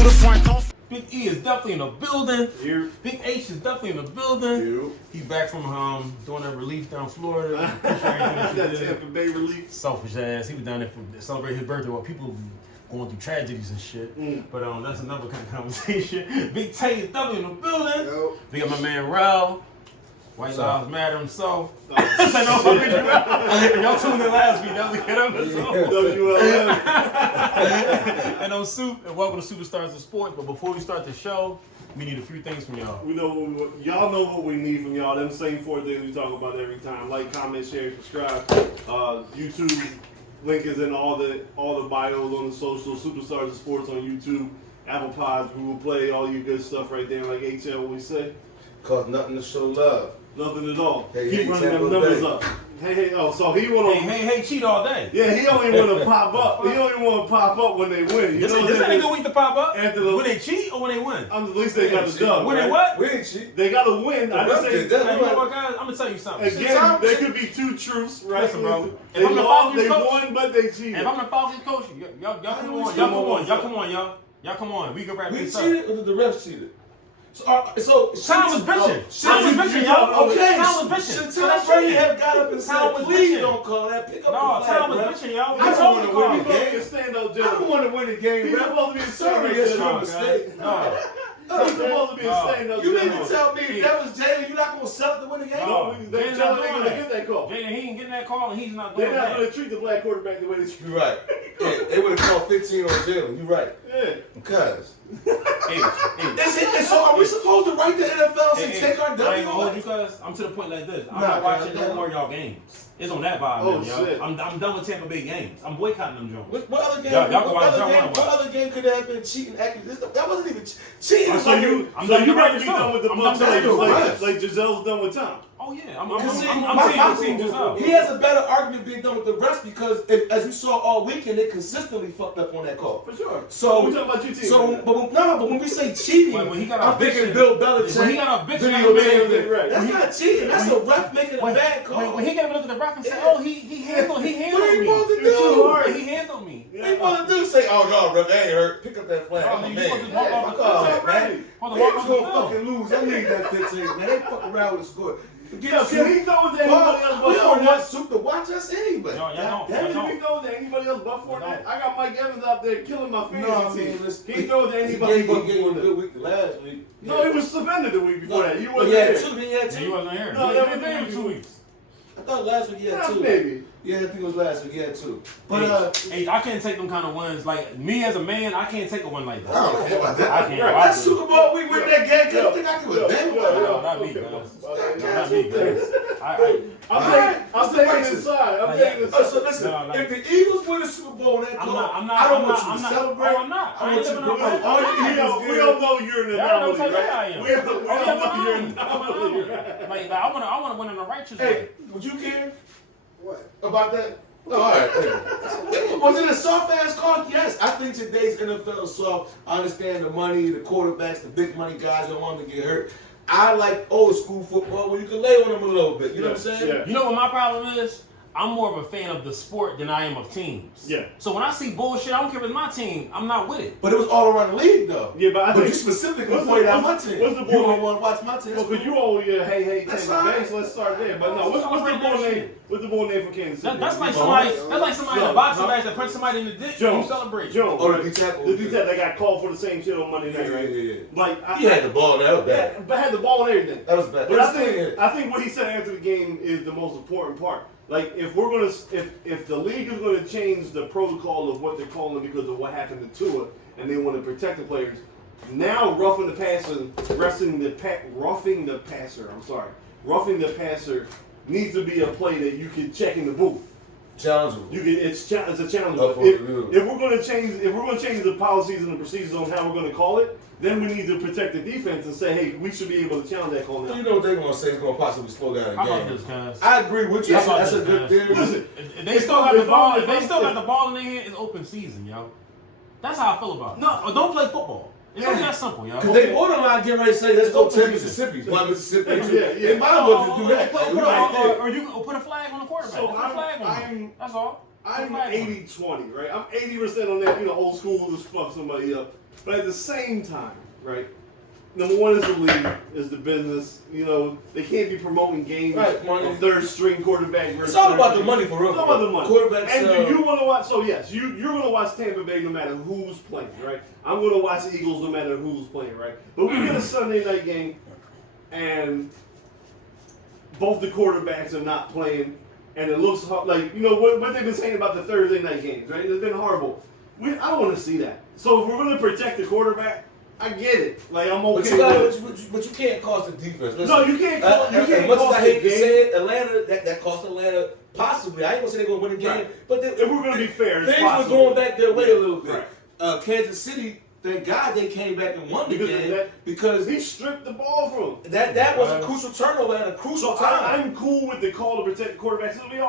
to the front. Big E is definitely in the building. Here. Big H is definitely in the building. He's back from doing that relief down Florida. That Tampa Bay relief. Selfish ass. He was down there to celebrate his birthday while people going through tragedies and shit. But that's another kind of conversation. Big Tay is definitely in the building. Yo. We got my man Rel. White Lives Matter himself. Y'all tuned in last week. That was a good episode. And on Soup, and welcome to Superstars of Sports. But before we start the show, we need a few things from y'all. Y'all know what we need from y'all. Them same 4 things we talk about every time. Like, comment, share, subscribe. YouTube link is in all the bios on the socials. Superstars of Sports on YouTube. Apple Pods, Google Play, all your good stuff right there. Like HL always say. Cause nothing to show love. Nothing at all. Hey, Keep running them numbers up. Hey, so he want to... Hey, cheat all day. Yeah, he only want to pop up. He only want to pop up when they win. This ain't a good week to pop up. When they cheat or when they win? At least they got the dub. When they what? We didn't cheat. They got to win. I just say... You know what, guys? I'm going to tell you something. Again, there could be 2 truths, right? Listen, bro. They won, but they cheated. If I'm the Falcons coach, y'all come on. Y'all come on. We can wrap this up. We cheated or did the refs cheated? So Tom was bitching. Tom was bitching, y'all. Okay. Tom was bitching. Should Tom Brady have got up and said, please don't call that? Pick up the flag, Tom was bitching, y'all. I don't want to win the game. I don't want to win the game. He's supposed to be a sorry. It's your mistake. He's supposed to be a stand-up. You mean to tell me if that was Jalen, you're not going to sell it to win the game? No, they're not going to get that call. Jalen, he ain't getting that call, and he's not doing that. They're not going to treat the black quarterback the way they treat. You're right. Yeah, they would have called 15 on Jalen. You're right. Yeah. Because. Hey. So are we supposed to write the NFL and take our W? I ain't gonna hold you, cuz I'm to the point like this. I'm not watching no more of y'all games. It's on that vibe, yo. Shit. I'm done with Tampa Bay games. I'm boycotting them joints. What other game? What other game could have been cheating? That wasn't even cheating. So you ready to be done with the Bucs like Giselle's done with Tom? Oh yeah, I'm seeing Giselle. He has a better argument being done with the rest because, as you saw all weekend, they consistently fucked up on that call. For sure. So we talking about your team. So, but when we say cheating, I'm thinking Bill Belichick. When he got a bitch, that's not cheating. That's a ref making a bad call. When he got to look at the ref and say, "Oh, he handled me." What are you supposed to do? He handled me. What are you supposed to do? Say, "Oh no, ref, that ain't hurt. Pick up that flag." I'm a man. Fuck all that, man. They're gonna fucking lose. I need that 15. Man, they fuck around with the score. Can he throw it to anybody else but we don't Fournette? want Soup to watch us anyway. Can he throw it to anybody else but Fournette? I got Mike Evans out there killing my fantasy team. He throw it to anybody but Fournette. He gave a good week last week. No, he was suspended the week before that. You wasn't here. You wasn't here. No, that was maybe 2 weeks. I thought last week he had 2. Maybe. Yeah, I think it was last week he had 2. But hey, I can't take them kind of wins. Like me as a man, I can't take a win like that. I don't care about that. I can't. That Super Bowl we win that game. I don't think I give a damn about it. No, not me, guys. I'm taking inside. I'm taking inside. So listen, if the Eagles win the Super Bowl in that call, I don't want you to celebrate. I'm not. I want you to promote. We don't know you're an anomaly, right? We don't know you're an anomaly. Like I want to win in the righteous way. Hey, would you care? What? About that? No, all right. Was it a soft-ass call? Yes. I think today's NFL is soft. I understand the money, the quarterbacks, the big money guys don't want them to get hurt. I like old school football where you can lay on them a little bit. You know what I'm saying? Yeah. You know what my problem is? I'm more of a fan of the sport than I am of teams. Yeah. So when I see bullshit, I don't care if it's my team. I'm not with it. But it was all around the league, though. Yeah, but you specifically pointed out my team. What's the you don't want to watch my team. Well, because you always hey, Kansas Banks. Let's start there. But no, what's the boy name? What's the boy name for Kansas City? That's like somebody in a boxing match that punched somebody in the dick. You celebrate. Jones. Oh, the D-tackle. The D-tackle that got called for the same shit on Monday night, right? Yeah. Like he had the ball. That was bad. But had the ball and everything. That was bad. But I think what he said after the game is the most important part. Like if the league is gonna change the protocol of what they're calling because of what happened to Tua, and they want to protect the players, now roughing the passer needs to be a play that you can check in the booth. Challengeable. It's a challenge. If we're gonna change the policies and the procedures on how we're gonna call it, then we need to protect the defense and say, hey, we should be able to challenge that call now. You know what they're going to say is going to possibly slow down the game. How about this, guys? I agree with you. That's a good theory. Listen, if they still got the ball, in their hand, it's open season, yo. That's how I feel about it. No, don't play football. It's only that simple, yo. Because they borderline getting ready to say, let's go to Mississippi. Why Mississippi? They might as well just do that. Or you put a flag on the quarterback. Put a flag on him. That's all. I'm 80-20, right? I'm 80% on that, old school, just fuck somebody up. But at the same time, right? Number one is the league, is the business. They can't be promoting games of third string quarterback versus. It's all about the money for real. It's all about the money. Quarterbacks. And do you want to watch? So yes, you're going to watch Tampa Bay no matter who's playing, right? I'm going to watch the Eagles no matter who's playing, right? But we get a Sunday night game, and both the quarterbacks are not playing, and it looks like what they've been saying about the Thursday night games, right? It's been horrible. I don't want to see that. So if we're going to protect the quarterback. I get it. Like I'm okay. But you can't cost the defense. Listen, no, you can't. As much as I hate to say it, Atlanta that cost Atlanta possibly. I ain't gonna say they're gonna win the game, right. but if we're gonna be fair, things were going back their way a little bit. Right. Kansas City, thank God they came back and won the game because he stripped the ball from him. That was a crucial turnover at a crucial time. I'm cool with the call to protect the quarterbacks. We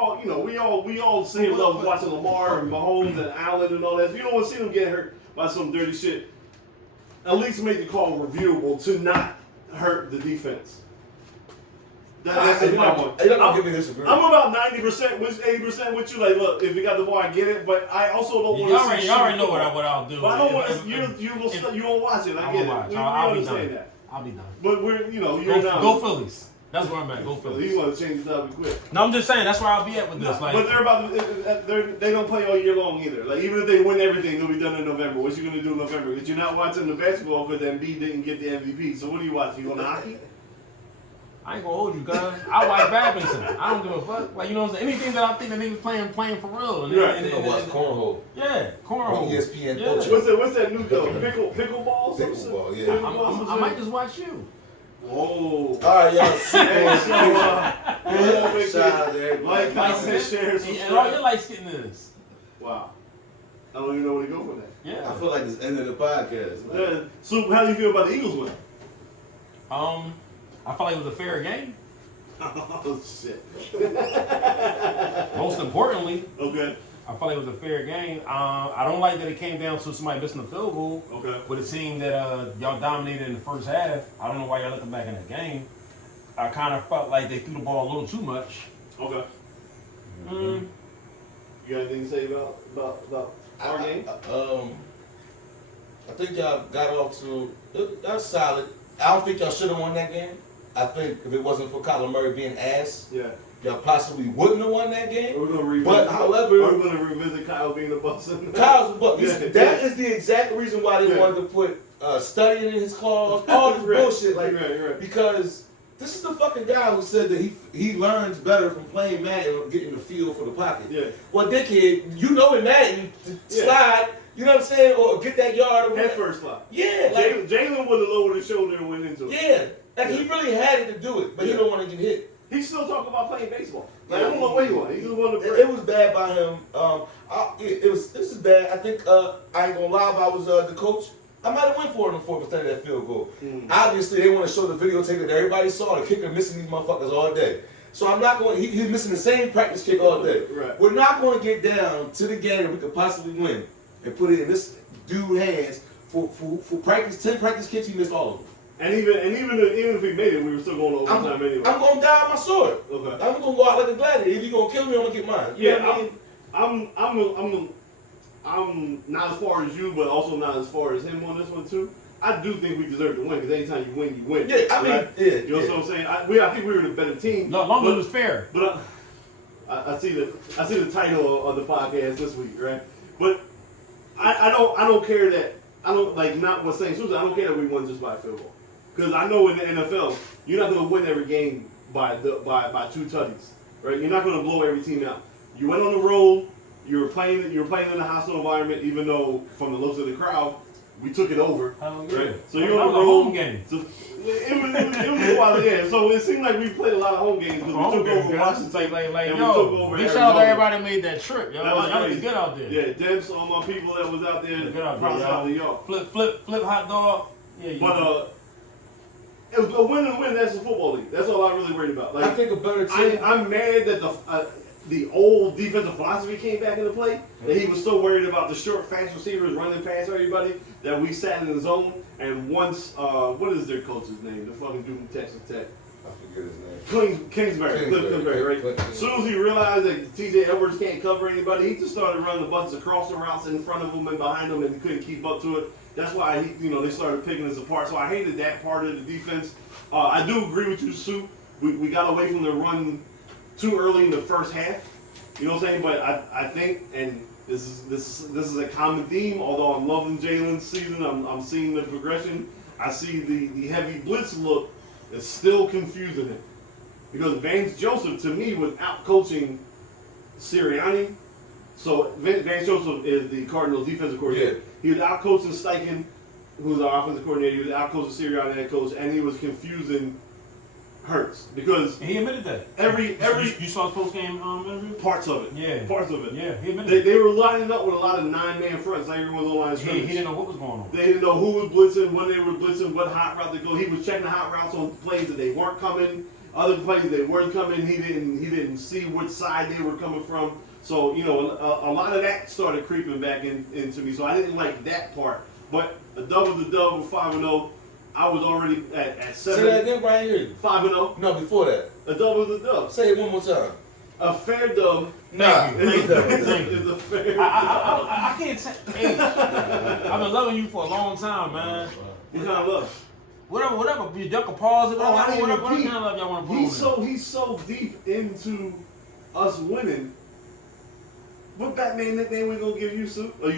all say love watching Lamar and Mahomes and Allen and all that. You don't want to see them get hurt by some dirty shit. At least make the call reviewable to not hurt the defense. That's my point. I'm about 90% with 80% with you. Like, look, if you got the ball, I get it, but I also don't want to see. You already know what I'll do. But I don't want you won't watch it. I get it. We understand that. I'll be done. But you're not. Go Phillies. That's where I'm at. Go Phillies. You want to change the topic quick? No, I'm just saying that's where I'll be at with this. But they don't play all year long either. Like even if they win everything, they'll be done in November. What you gonna do in November? Because you're not watching the basketball because Embiid didn't get the MVP. So what are you watching? You on hockey? I ain't gonna hold you, guys. I watch badminton. I don't give a fuck. Like what I'm saying. Anything that I think that niggas playing for real. And watch cornhole. Yeah, cornhole. ESPN. Yeah. What's that new though? Pickleball. Pickleball. Yeah. I might just watch you. Whoa. All right, y'all. Shout out there. Like, comment, share, subscribe. And all your likes getting this. Wow. I don't even know where to go for that. Yeah. I feel like it's the end of the podcast. So, how do you feel about the Eagles winning? I felt like it was a fair game. Oh, shit. Most importantly, okay. I felt like it was a fair game. I don't like that it came down to somebody missing a field goal. Okay. With a team that y'all dominated in the first half. I don't know why y'all let them back in the game. I kind of felt like they threw the ball a little too much. Okay. You got anything to say about our game? I think y'all got off to that's solid. I don't think y'all should have won that game. I think if it wasn't for Kyler Murray being ass, y'all possibly wouldn't have won that game. We're gonna revisit. But however, we're gonna revisit Kyle being a bust. Kyle's a bust. That is the exact reason why they wanted to put studying in his clause, all this bullshit, like because this is the fucking guy who said that he learns better from playing Madden and getting the feel for the pocket. Yeah. Well, dickhead, in Madden, slide. You know what I'm saying? Or get that yard. Head first slide. Yeah. Like, Jalen would have lowered his shoulder and went into it. Yeah. Like he really had it to do it, but he don't want to get hit. He still talking about playing baseball. Like, I don't know what he wanted. He just wanted to. It was bad by him. This is bad. I think I ain't gonna lie. If I was the coach, I might have went for it on 4% of that field goal. Obviously, they want to show the videotape that everybody saw. The kicker missing these motherfuckers all day. So I'm not going. He's missing the same practice kick all day. Right. We're not going to get down to the game that we could possibly win and put it in this dude's hands for practice. 10 practice kicks, he missed all of them. And even if we made it, we were still going to overtime anyway. I'm going to die on my sword. Okay. I'm going to go out like a gladiator. If you're going to kill me, I'm going to get mine. You know what I mean? I'm not as far as you, but also not as far as him on this one too. I do think we deserve to win because anytime you win, you win. Yeah, I mean, you know what I'm saying? I think we were the better team. No, long as it was fair. But I see the title of the podcast this week, right? But I don't care that I don't like not what's saying Susan. I don't care that we won just by a field goal because I know in the NFL you're not going to win every game by 2 tutties, right? You're not going to blow every team out. You went on the road. You were playing in a hostile environment, even though from the looks of the crowd, we took it over. Right? So you're on the road. Home game. So it was a while, yeah. So it seemed like we played a lot of home games because we took over Washington and we took over Big shout out to everybody that made that trip, yo. That was good out there. Yeah, Debs, all my people that was out there. Good out props there, out to y'all. Flip hot dog. Yeah, but it was a win and win. That's the football league. That's all I'm really worried about. Like, I think a better team. I'm mad that the old defensive philosophy came back into play. That he was so worried about the short, fast receivers running past everybody that we sat in the zone. And once, what is their coach's name? The fucking dude from Texas Tech. I forget his name. Kingsbury, Cliff Kingsbury, right? As soon as he realized that T.J. Edwards can't cover anybody, he just started running a bunch of crossing routes in front of him and behind him, and he couldn't keep up to it. That's why they started picking us apart. So I hated that part of the defense. I do agree with you, Soup. We got away from the run too early in the first half. You know what I'm saying? But I think, and this is a common theme. Although I'm loving Jalen's season, I'm seeing the progression. I see the heavy blitz look is still confusing him because Vance Joseph to me was out coaching Sirianni. So Vance Joseph is the Cardinals defensive coordinator. Yeah. He was out coaching Steichen, who was our offensive coordinator. He was out coaching Sirianni, head coach, and he was confusing Hurts because he admitted that. Every you saw his post game interview. Parts of it. Yeah. Parts of it. Yeah, he admitted. They were lining up with a lot of 9-man fronts. Like everyone was on line of scrimmage. He didn't know what was going on. They didn't know who was blitzing, when they were blitzing, what hot route to go. He was checking the hot routes on plays that they weren't coming. Other plays that weren't coming, he didn't see which side they were coming from. So a lot of that started creeping back into me. So I didn't like that part. But a double the double 5-0. I was already at 7. Say that again, Brian. Hear you. 5-0. No, before that. A double the dub. Say it one more time. A fair dub. Nah. It's a fair dub. I can't say. Hey, I've been loving you for a long time, man. What kind of love? Whatever. You duck a pause or Oh, I didn't whatever repeat. kind of love y'all want to put on He's so deep into us winning. What Batman nickname we gonna give you, Sue? Are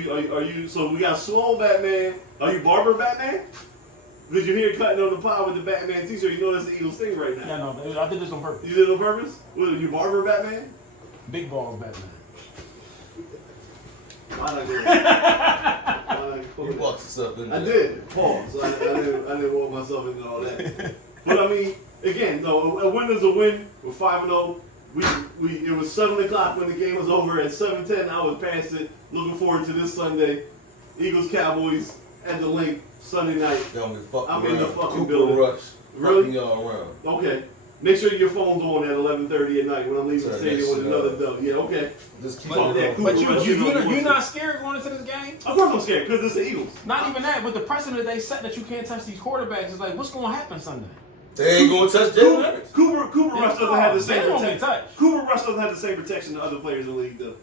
you? So we got Swole Batman. Are you Barber Batman? Because you're here cutting on the pod with the Batman t-shirt. You know that's the Eagles thing right now. Yeah, no, I did this on purpose. You did it on purpose? What, are you Barber Batman? Big balls Batman. Why'd I go? You walked yourself in there. I did. Pause. I didn't walk myself into all that. But I mean, again, no, a win is a win. We're 5-0. It was 7 o'clock when the game was over. At 7:10, I was past it. Looking forward to this Sunday. Eagles Cowboys at the Link Sunday night. I'm in the fucking building. Rush. Really? Fucking y'all around. Okay. Make sure your phone's on at 11:30 at night when I'm leaving the stadium with another dub. Yeah, okay. Just keep Fuck that. But Cooper, you're not scared going into this game? Of course I'm scared because it's the Eagles. Not even that, but the precedent they set that you can't touch these quarterbacks is like, what's going to happen Sunday? They ain't gonna touch Jalen Hurts. Cooper Rush doesn't have the same They won't get protection. touched. Cooper Rush doesn't have the same protection that other players in the league do.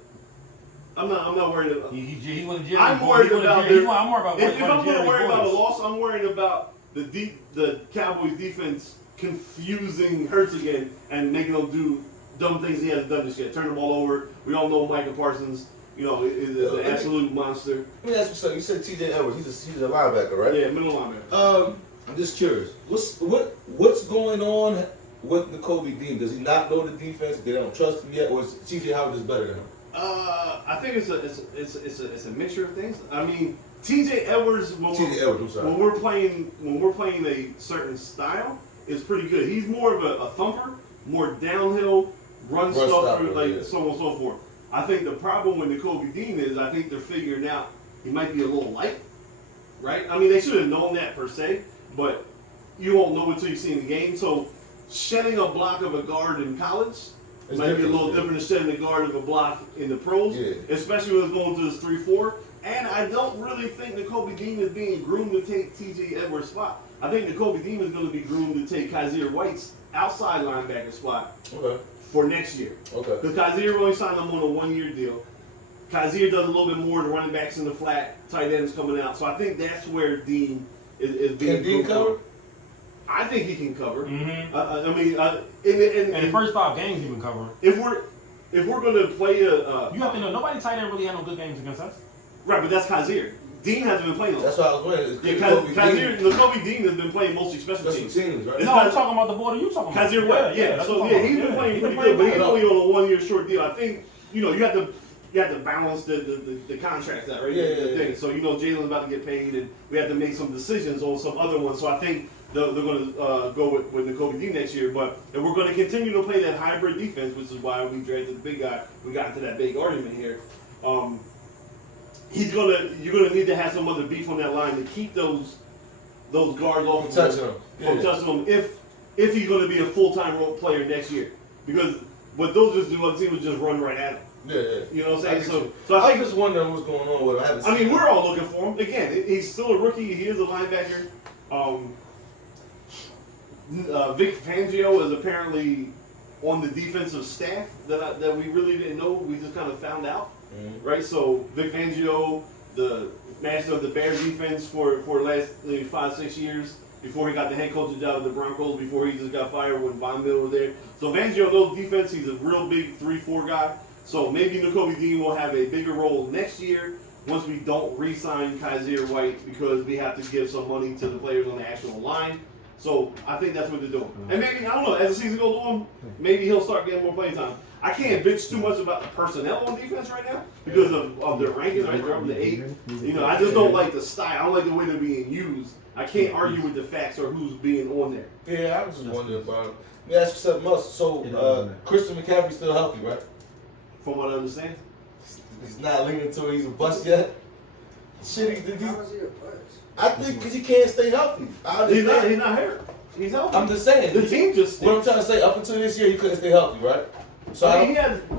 I'm not worried about. He went to Jerry. I'm worried about. I'm worried about. If I'm going to worry about a loss, I'm worried about the Cowboys defense confusing Hurts again and making him do dumb things he hasn't done this yet. Turn the ball over. We all know Micah Parsons, is an absolute monster. Let me ask you something. You said T.J. Edwards. He's a linebacker, right? Yeah, middle linebacker. I'm just curious. What's going on with N'Kobe Dean? Does he not know the defense? They don't trust him yet, or is T.J. Howard just better than him? I think it's a mixture of things. I mean, T.J. Edwards. When we're playing a certain style, is pretty good. He's more of a thumper, more downhill, run stuffer, so on and so forth. I think the problem with N'Kobe Dean is I think they're figuring out he might be a little light, right? I mean, they should have known that per se, but you won't know until you see the game. So shedding a block of a guard in college might be a little different than shedding the guard of a block in the pros, especially when it's going to this 3-4. And I don't really think N'Kobe Dean is being groomed to take T.J. Edwards' spot. I think N'Kobe Dean is going to be groomed to take Kaiser White's outside linebacker spot for next year. Okay. Because Kaiser only signed him on a 1-year deal. Kaiser does a little bit more to running backs in the flat, tight ends coming out. So I think that's where Dean is being. Can Dean cover? I think he can cover. Mm-hmm. I mean, in the first 5 games, he's been covering. If we're going to play you have to know nobody tight end really had no good games against us. Right, but that's Kaiser. Dean hasn't been playing. That's what I was wondering. N'Kobe Dean has been playing mostly special teams. Right? No, I'm talking about the border. You talking about? Kaiser White. Yeah. So he's been playing pretty good, but he's only on a 1-year short deal. I think you have to balance the contracts out, right? Yeah. So Jalen's about to get paid, and we have to make some decisions on some other ones. So I think they're going to go with N'Kobe Dean next year. But if we're going to continue to play that hybrid defense, which is why we drafted the big guy, we got into that big argument here. You're gonna need to have some other beef on that line to keep those guards off from touching them if he's gonna be a full-time role player next year. Because what they'll just do, other teams will just run right at him. Yeah. You know what I'm saying? So I think just wondering what's going on with him. I mean, we're all looking for him. Again, he's still a rookie. He is a linebacker. Vic Fangio is apparently on the defensive staff that we really didn't know. We just kind of found out, right? So Vic Fangio, the master of the Bears defense for the last 5-6 years, before he got the head coaching job at the Broncos, before he just got fired when Von Miller was there. So Fangio knows defense. He's a real big 3-4 guy. So maybe Nakobe Dean will have a bigger role next year once we don't re-sign Kaiser White because we have to give some money to the players on the actual line. So I think that's what they're doing. And maybe, I don't know, as the season goes on, maybe he'll start getting more playing time. I can't bitch too much about the personnel on defense right now because of their rankings, right? They're up to 8. You know, I just don't like the style. I don't like the way they're being used. I can't argue with the facts or who's being on there. Yeah, I was just wondering about it. Let me ask you something else. So, Christian McCaffrey's still healthy, right? From what I understand. He's not leaning to it. He's a bust yet. Shit, How is he a bust? I think because he can't stay healthy. He's not hurt. He's healthy. I'm just saying. The team just What I'm trying to say, up until this year, he couldn't stay healthy, right? So I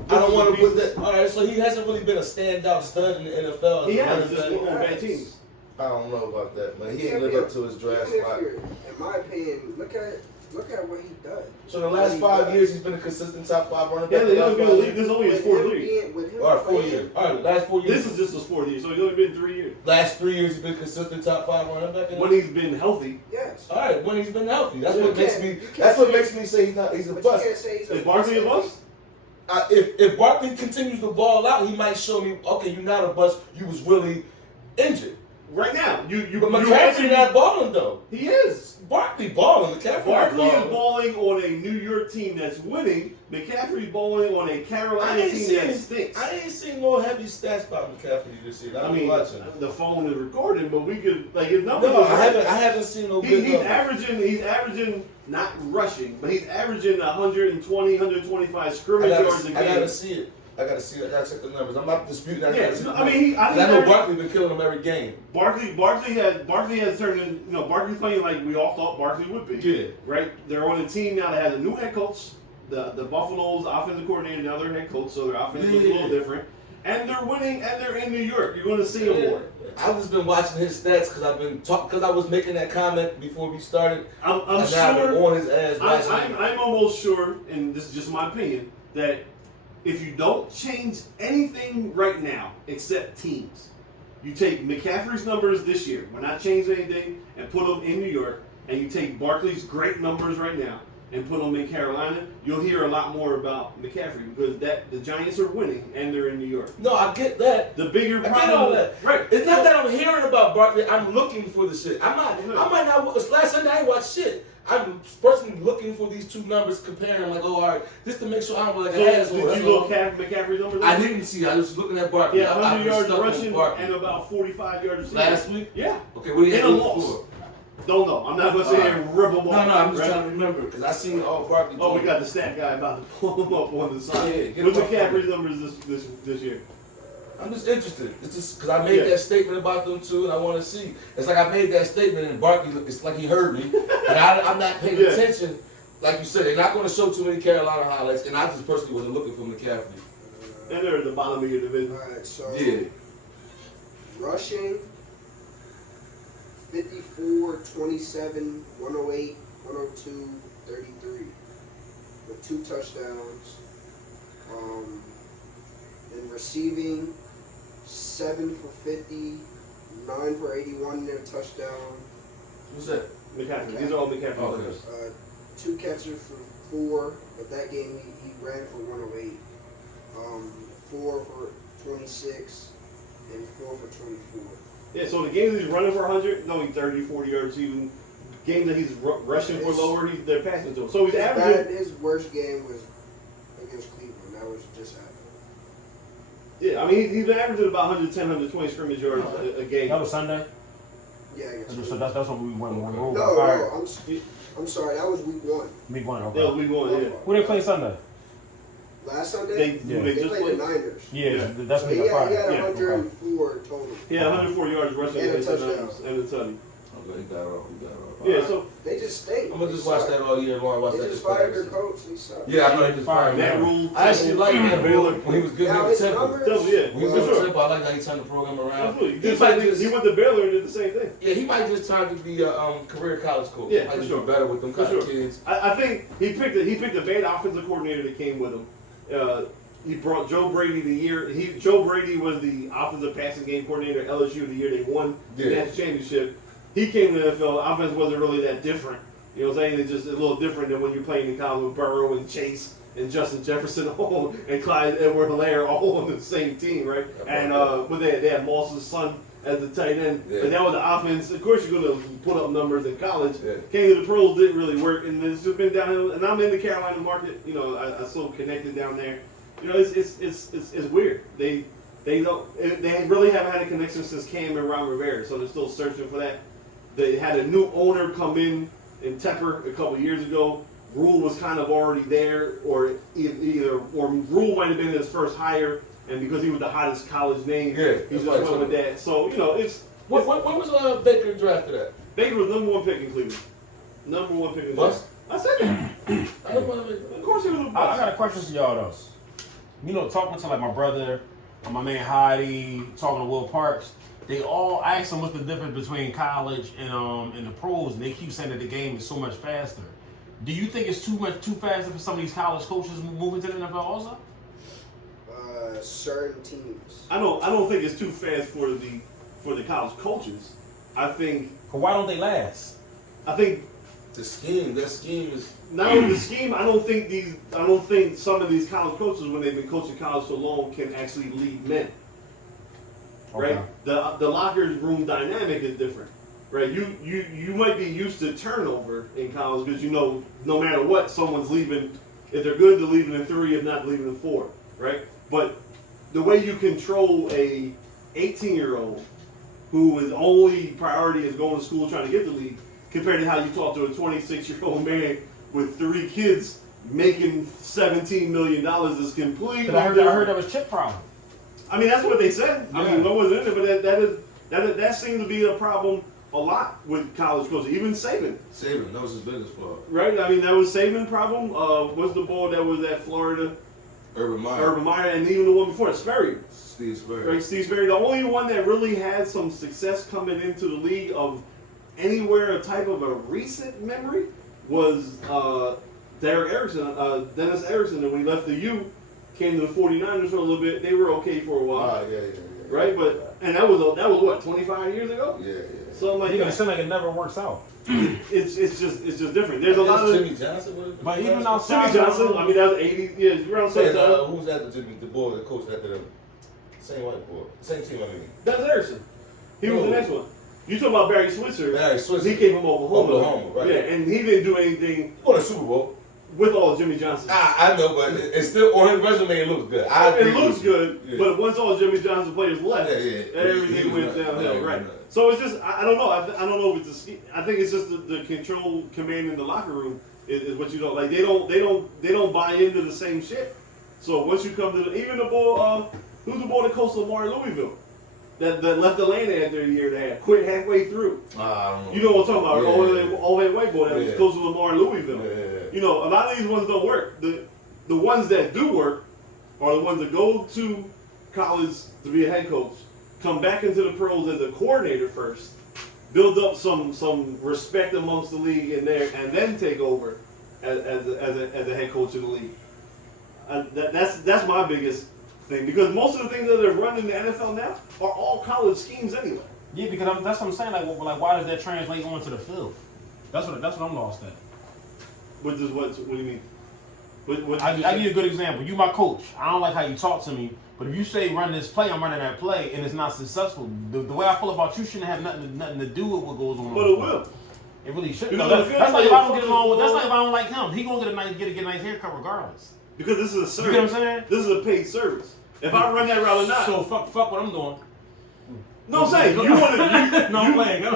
don't want to put that. All right, so he hasn't really been a standout stud in the NFL. He has just on bad teams. I don't know about that, man. He ain't lived up to his draft spot. In my opinion, look at what he does. So in the last 5 years, he's been a consistent top 5 running back. Yeah, he's only been in the league. This is only his 4th year. All right, 4 years. All right, last 4 years. This is just his 4th year, so he's only been 3 years. Last 3 years, he's been consistent top 5 running back. When he's been healthy. Yes. All right, when he's been healthy. That's what makes me. That's what makes me say he's a bust. Is Barkley a bust? If Barkley continues to ball out, he might show me, okay, you're not a bust. You was really injured. Right now, but McCaffrey not balling though. He is. Barkley balling. McCaffrey Barkley is balling on a New York team that's winning. McCaffrey balling on a Carolina team that stinks. I ain't seen no heavy stats about McCaffrey this year. I mean, watching. The phone is recording, but we could his numbers. No, I haven't seen no good numbers. He's averaging not rushing, but he's averaging 120, 125 scrimmage yards a game. I gotta see it. I gotta check the numbers. I'm not disputing that. Yeah, I know Barkley been killing him every game. Barkley has turned in. You know, Barkley's playing like we all thought Barkley would be. Yeah. Right. They're on a team now that has a new head coach. The Buffalo's offensive coordinator, now their head coach, so their offense is a little different. And they're winning, and they're in New York. You're going to see them more. I've just been watching his stats because I was making that comment before we started. I'm sure on his ass. I'm almost sure, and this is just my opinion, that if you don't change anything right now except teams, you take McCaffrey's numbers this year, we're not changing anything, and put them in New York, and you take Barkley's great numbers right now and put them in Carolina, you'll hear a lot more about McCaffrey because the Giants are winning and they're in New York. No, I get that. The bigger problem, I get all that. Right? It's not that I'm hearing about Barkley. I'm looking for the shit. I might not. Last Sunday I ain't watch shit. I'm personally looking for these two numbers, comparing. I'm like, oh, all right, just to make sure I don't look like an asshole. Did you look at McCaffrey's numbers? I didn't see. I was looking at Barkley. Yeah, 100 yards rushing and about 45 yards receiving. Last week? Yeah. Okay, what do you have before? Don't know. I'm not going to sit here and rip them off. No, I'm just trying to remember because I seen all Barkley. Oh, we got the stat guy about to pull them up on the side. Yeah, what's McCaffrey's numbers this year? I'm just interested. It's just because I made that statement about them too, and I want to see. It's like I made that statement, and Barkley, it's like he heard me, and I'm not paying attention. Like you said, they're not going to show too many Carolina highlights, and I just personally wasn't looking for McCaffrey. And they're at the bottom of your division. All right, so rushing 54, 27, 108, 102, 33 with 2 touchdowns. And receiving 7 for 50, 9 for 81 in their touchdown. Who's that? McCaffrey. These are all McCaffrey numbers. 2 catches for 4, but that game he ran for 108. 4 for 26 and 4 for 24. Yeah, so the games he's running for 100, it's only 30, 40 yards receiving. Games that he's rushing for lower, they're passing to him. So he's averaging. His worst game was against Cleveland. That was just happened. Yeah, I mean, he's been averaging about 110, 120 scrimmage yards a game. That was Sunday? Yeah, I guess. So that's what we went over. No, I'm sorry. That was week 1. Week 1, okay. That was week 1, yeah. Who they play Sunday? Last Sunday? They just played the Niners. Yeah, that's so week he had 5. 104 total. Yeah, 104 yards rushing and a touchdown. And a touchdown. Okay, he got it all. Yeah, so They just stink. I'm gonna just watch that all year long. Watch They that. just fired their coach. He sucked. Yeah, I know he just fired that him. rule. I actually like that Baylor when he was good Now in his Temple. numbers. Yeah, When he was for in sure. Temple, I like how he turned the program around. Absolutely. He might just, He went to Baylor and did the same thing. yeah, he might just turn to be a career college coach. Yeah, he might for just sure. be better with them For kind of sure. kids. I think he picked a bad offensive coordinator that came with him. He brought Joe Brady the year. Joe Brady was the offensive passing game coordinator at LSU the year they won the national championship. He came to the NFL. Offense wasn't really that different. You know what I'm saying? It's just a little different than when you're playing in college with Burrow and Chase and Justin Jefferson all and Clyde Edwards-Helaire all on the same team, right? And but they had Moss's son as the tight end. Yeah. And that was the offense. Of course, you're going to put up numbers in college. Yeah. Came to the pros, didn't really work, and it's just been downhill. And I'm in the Carolina market. You know, I so connected down there. You know, it's weird. They really haven't had a connection since Cam and Ron Rivera, so they're still searching for that. They had a new owner come in Tepper a couple years ago. Rule was kind of already there, or Rule might have been his first hire, and because he was the hottest college name, he just went with that. So you know, it's When was Baker drafted at? Baker was number one pick in Cleveland. Number one pick in Bust? I said that. I don't want to. Of course he was a bust. I got a question for y'all though. You know, talking to like my brother, my man Heidi, talking to Will Parks, I asked them what's the difference between college and the pros, and they keep saying that the game is so much faster. Do you think it's too faster for some of these college coaches moving to the NFL also? Certain teams. I don't think it's too fast for the college coaches. I think But why don't they last? That scheme is. not only the scheme. I don't think some of these college coaches, when they've been coaching college so long, can actually lead men. Right? Okay. The locker room dynamic is different. Right? You might be used to turnover in college because you know no matter what, someone's leaving. If they're good, they're leaving in 3. If not, they're leaving in 4. Right? But the way you control a 18-year-old whose only priority is going to school trying to get the league, compared to how you talk to a 26-year-old man with 3 kids making $17 million is completely I heard different. that was chip problem. I mean, that's what they said. I mean, what was in it? But that seemed to be a problem a lot with college coaches. Even Saban. Saban, that was his biggest flaw. Right? I mean, that was Saban's problem. What's the ball that was at Florida? Urban Meyer, and even the one before it, Sperry. Steve Sperry. Right, Steve Sperry. The only one that really had some success coming into the league of anywhere a type of a recent memory was Dennis Erickson. And when he left the U, came to the 49ers for a little bit. They were okay for a while. Yeah. Right? And that was what, 25 years ago? Yeah. Something like It that. seems like it never works out. It's just different. There's a lot of Jimmy Johnson. But even outside Jimmy Johnson. I mean, that was 80 years. Around Say, sometime. who's that? The boy that coached after them? Same white boy. Same team. I mean. Dennis Erickson. He was the next one. You talking about Barry Switzer? Barry Switzer. He came from Oklahoma. Oklahoma, right? Yeah, and he didn't do anything Won a Super Bowl. with all Jimmy Johnson. I know, but it's still on his resume. It looks good. It looks good, but once all Jimmy Johnson players left, everything He went was downhill. right. Right. So it's just I don't know. I don't know if it's I think it's just the control command in the locker room is what you don't like. They don't buy into the same shit. So once you come to even the boy, who's the boy that coached Lamar in Louisville? That left Atlanta after a year and a half, quit halfway through. You know what I'm talking about? All that white boy that was coaching Lamar in Louisville. You know, a lot of these ones don't work. The ones that do work are the ones that go to college to be a head coach, come back into the pros as a coordinator first, build up some respect amongst the league in there, and then take over as a head coach in the league. That's my biggest thing, because most of the things that are running the NFL now are all college schemes anyway. Yeah, because that's what I'm saying. Like, why does that translate onto the field? That's what I'm lost at. What do you mean? I give you a good example. You my coach. I don't like how you talk to me, but if you say run this play, I'm running that play, and it's not successful. The way I feel about you shouldn't have nothing to do with what goes on. But it will. It really should. You No, know, that's like if I don't get along with. That's like if I don't like him. He gonna get a nice haircut regardless. Because this is a service. You get what I'm saying? This is a paid service. If I run that route or not. So fuck what I'm doing. No, I'm saying you want to. No, I'm playing. No.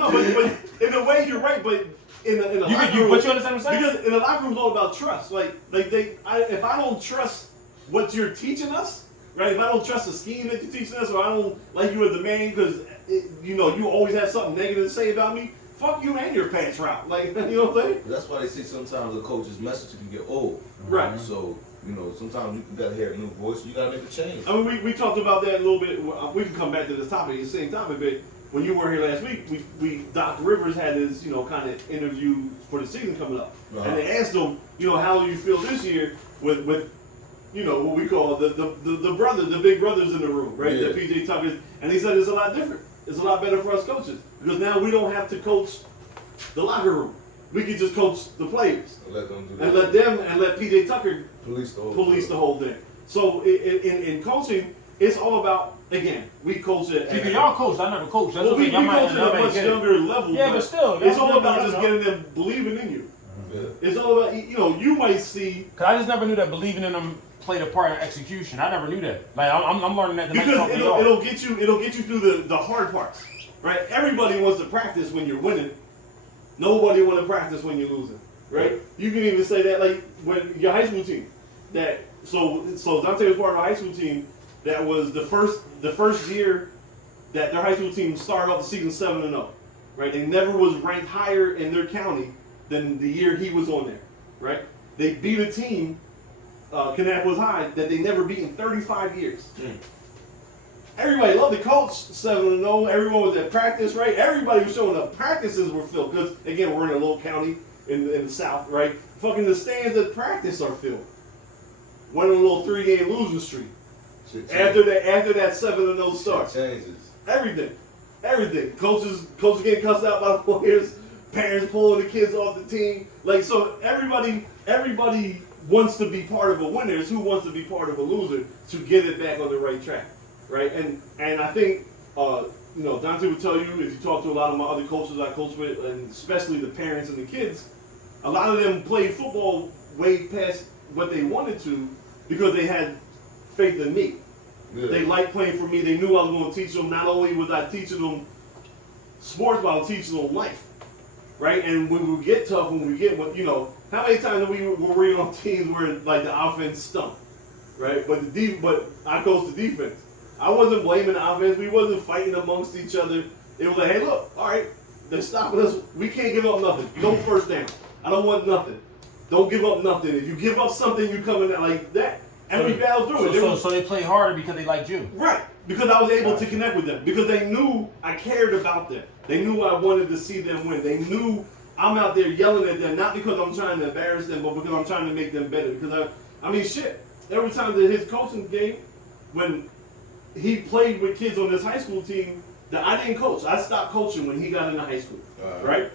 But in a way, you're right. But in the locker room, but you understand what I'm saying? Because in the locker room, it's all about trust. If I don't trust what you're teaching us, right? If I don't trust the scheme that you're teaching us, or I don't like you as a man because you always have something negative to say about me. Fuck you and your pants route. Like, you know what I'm saying? That's why they say sometimes the coach's message can get old. Right. So, sometimes you gotta hear a new voice. You gotta make a change. I mean, we talked about that a little bit. We can come back to this topic at the same topic, but when you were here last week, Doc Rivers had his, kind of interview for the season coming up. And they asked him, how do you feel this year with what we call the brother, the big brothers in the room, right? Yeah. The PJ Tuckers. And he said it's a lot different. It's a lot better for us coaches. Because now we don't have to coach the locker room. We can just coach the players. Let them do And that. let PJ Tucker Police the whole thing. So in coaching, it's all about, again, we coach it. Y'all coached. I never coached. That's Well, we y'all coach at a much younger level. Yeah, but still, it's all about just getting them believing in you. Yeah. It's all about, you might see. Cause I just never knew that believing in them played a part in execution. I never knew that. Like I'm learning that tonight. Because it'll get you through the hard parts, right? Everybody wants to practice when you're winning. Nobody want to practice when you're losing, right? You can even say that like when your high school team. So Dante was part of a high school team that was the first year that their high school team started off the season 7-0, right? They never was ranked higher in their county than the year he was on there, right? They beat a team, Kannapolis High, that they never beat in 35 years. Everybody loved the coach, 7-0. Everyone was at practice, right? Everybody was showing up. Practices were filled because, again, we're in a little county in the south, right? Fucking the stands at practice are filled. Went on a little 3-game losing streak. After that 7-0 start. Changes. Everything. Coaches getting cussed out by the players. Parents pulling the kids off the team. Like, so everybody wants to be part of a winner. It's who wants to be part of a loser to get it back on the right track, right? And I think Dante would tell you, if you talk to a lot of my other coaches I coach with, and especially the parents and the kids, a lot of them played football way past what they wanted to because they had faith in me. Yeah. They liked playing for me. They knew I was going to teach them. Not only was I teaching them sports, but I was teaching them life, right? And when we get tough, how many times were we on teams where like the offense stunk, right? But I coached the defense. I wasn't blaming the offense. We wasn't fighting amongst each other. It was like, hey, look, all right, they're stopping us. We can't give up nothing. No first down. I don't want nothing. Don't give up nothing. If you give up something, you come in like that. And we battled through it. So they play harder because they liked you. Right. Because I was able to connect with them. Because they knew I cared about them. They knew I wanted to see them win. They knew I'm out there yelling at them, not because I'm trying to embarrass them, but because I'm trying to make them better. Because every time that his coaching game, when he played with kids on this high school team that I didn't coach. I stopped coaching when he got into high school. Right?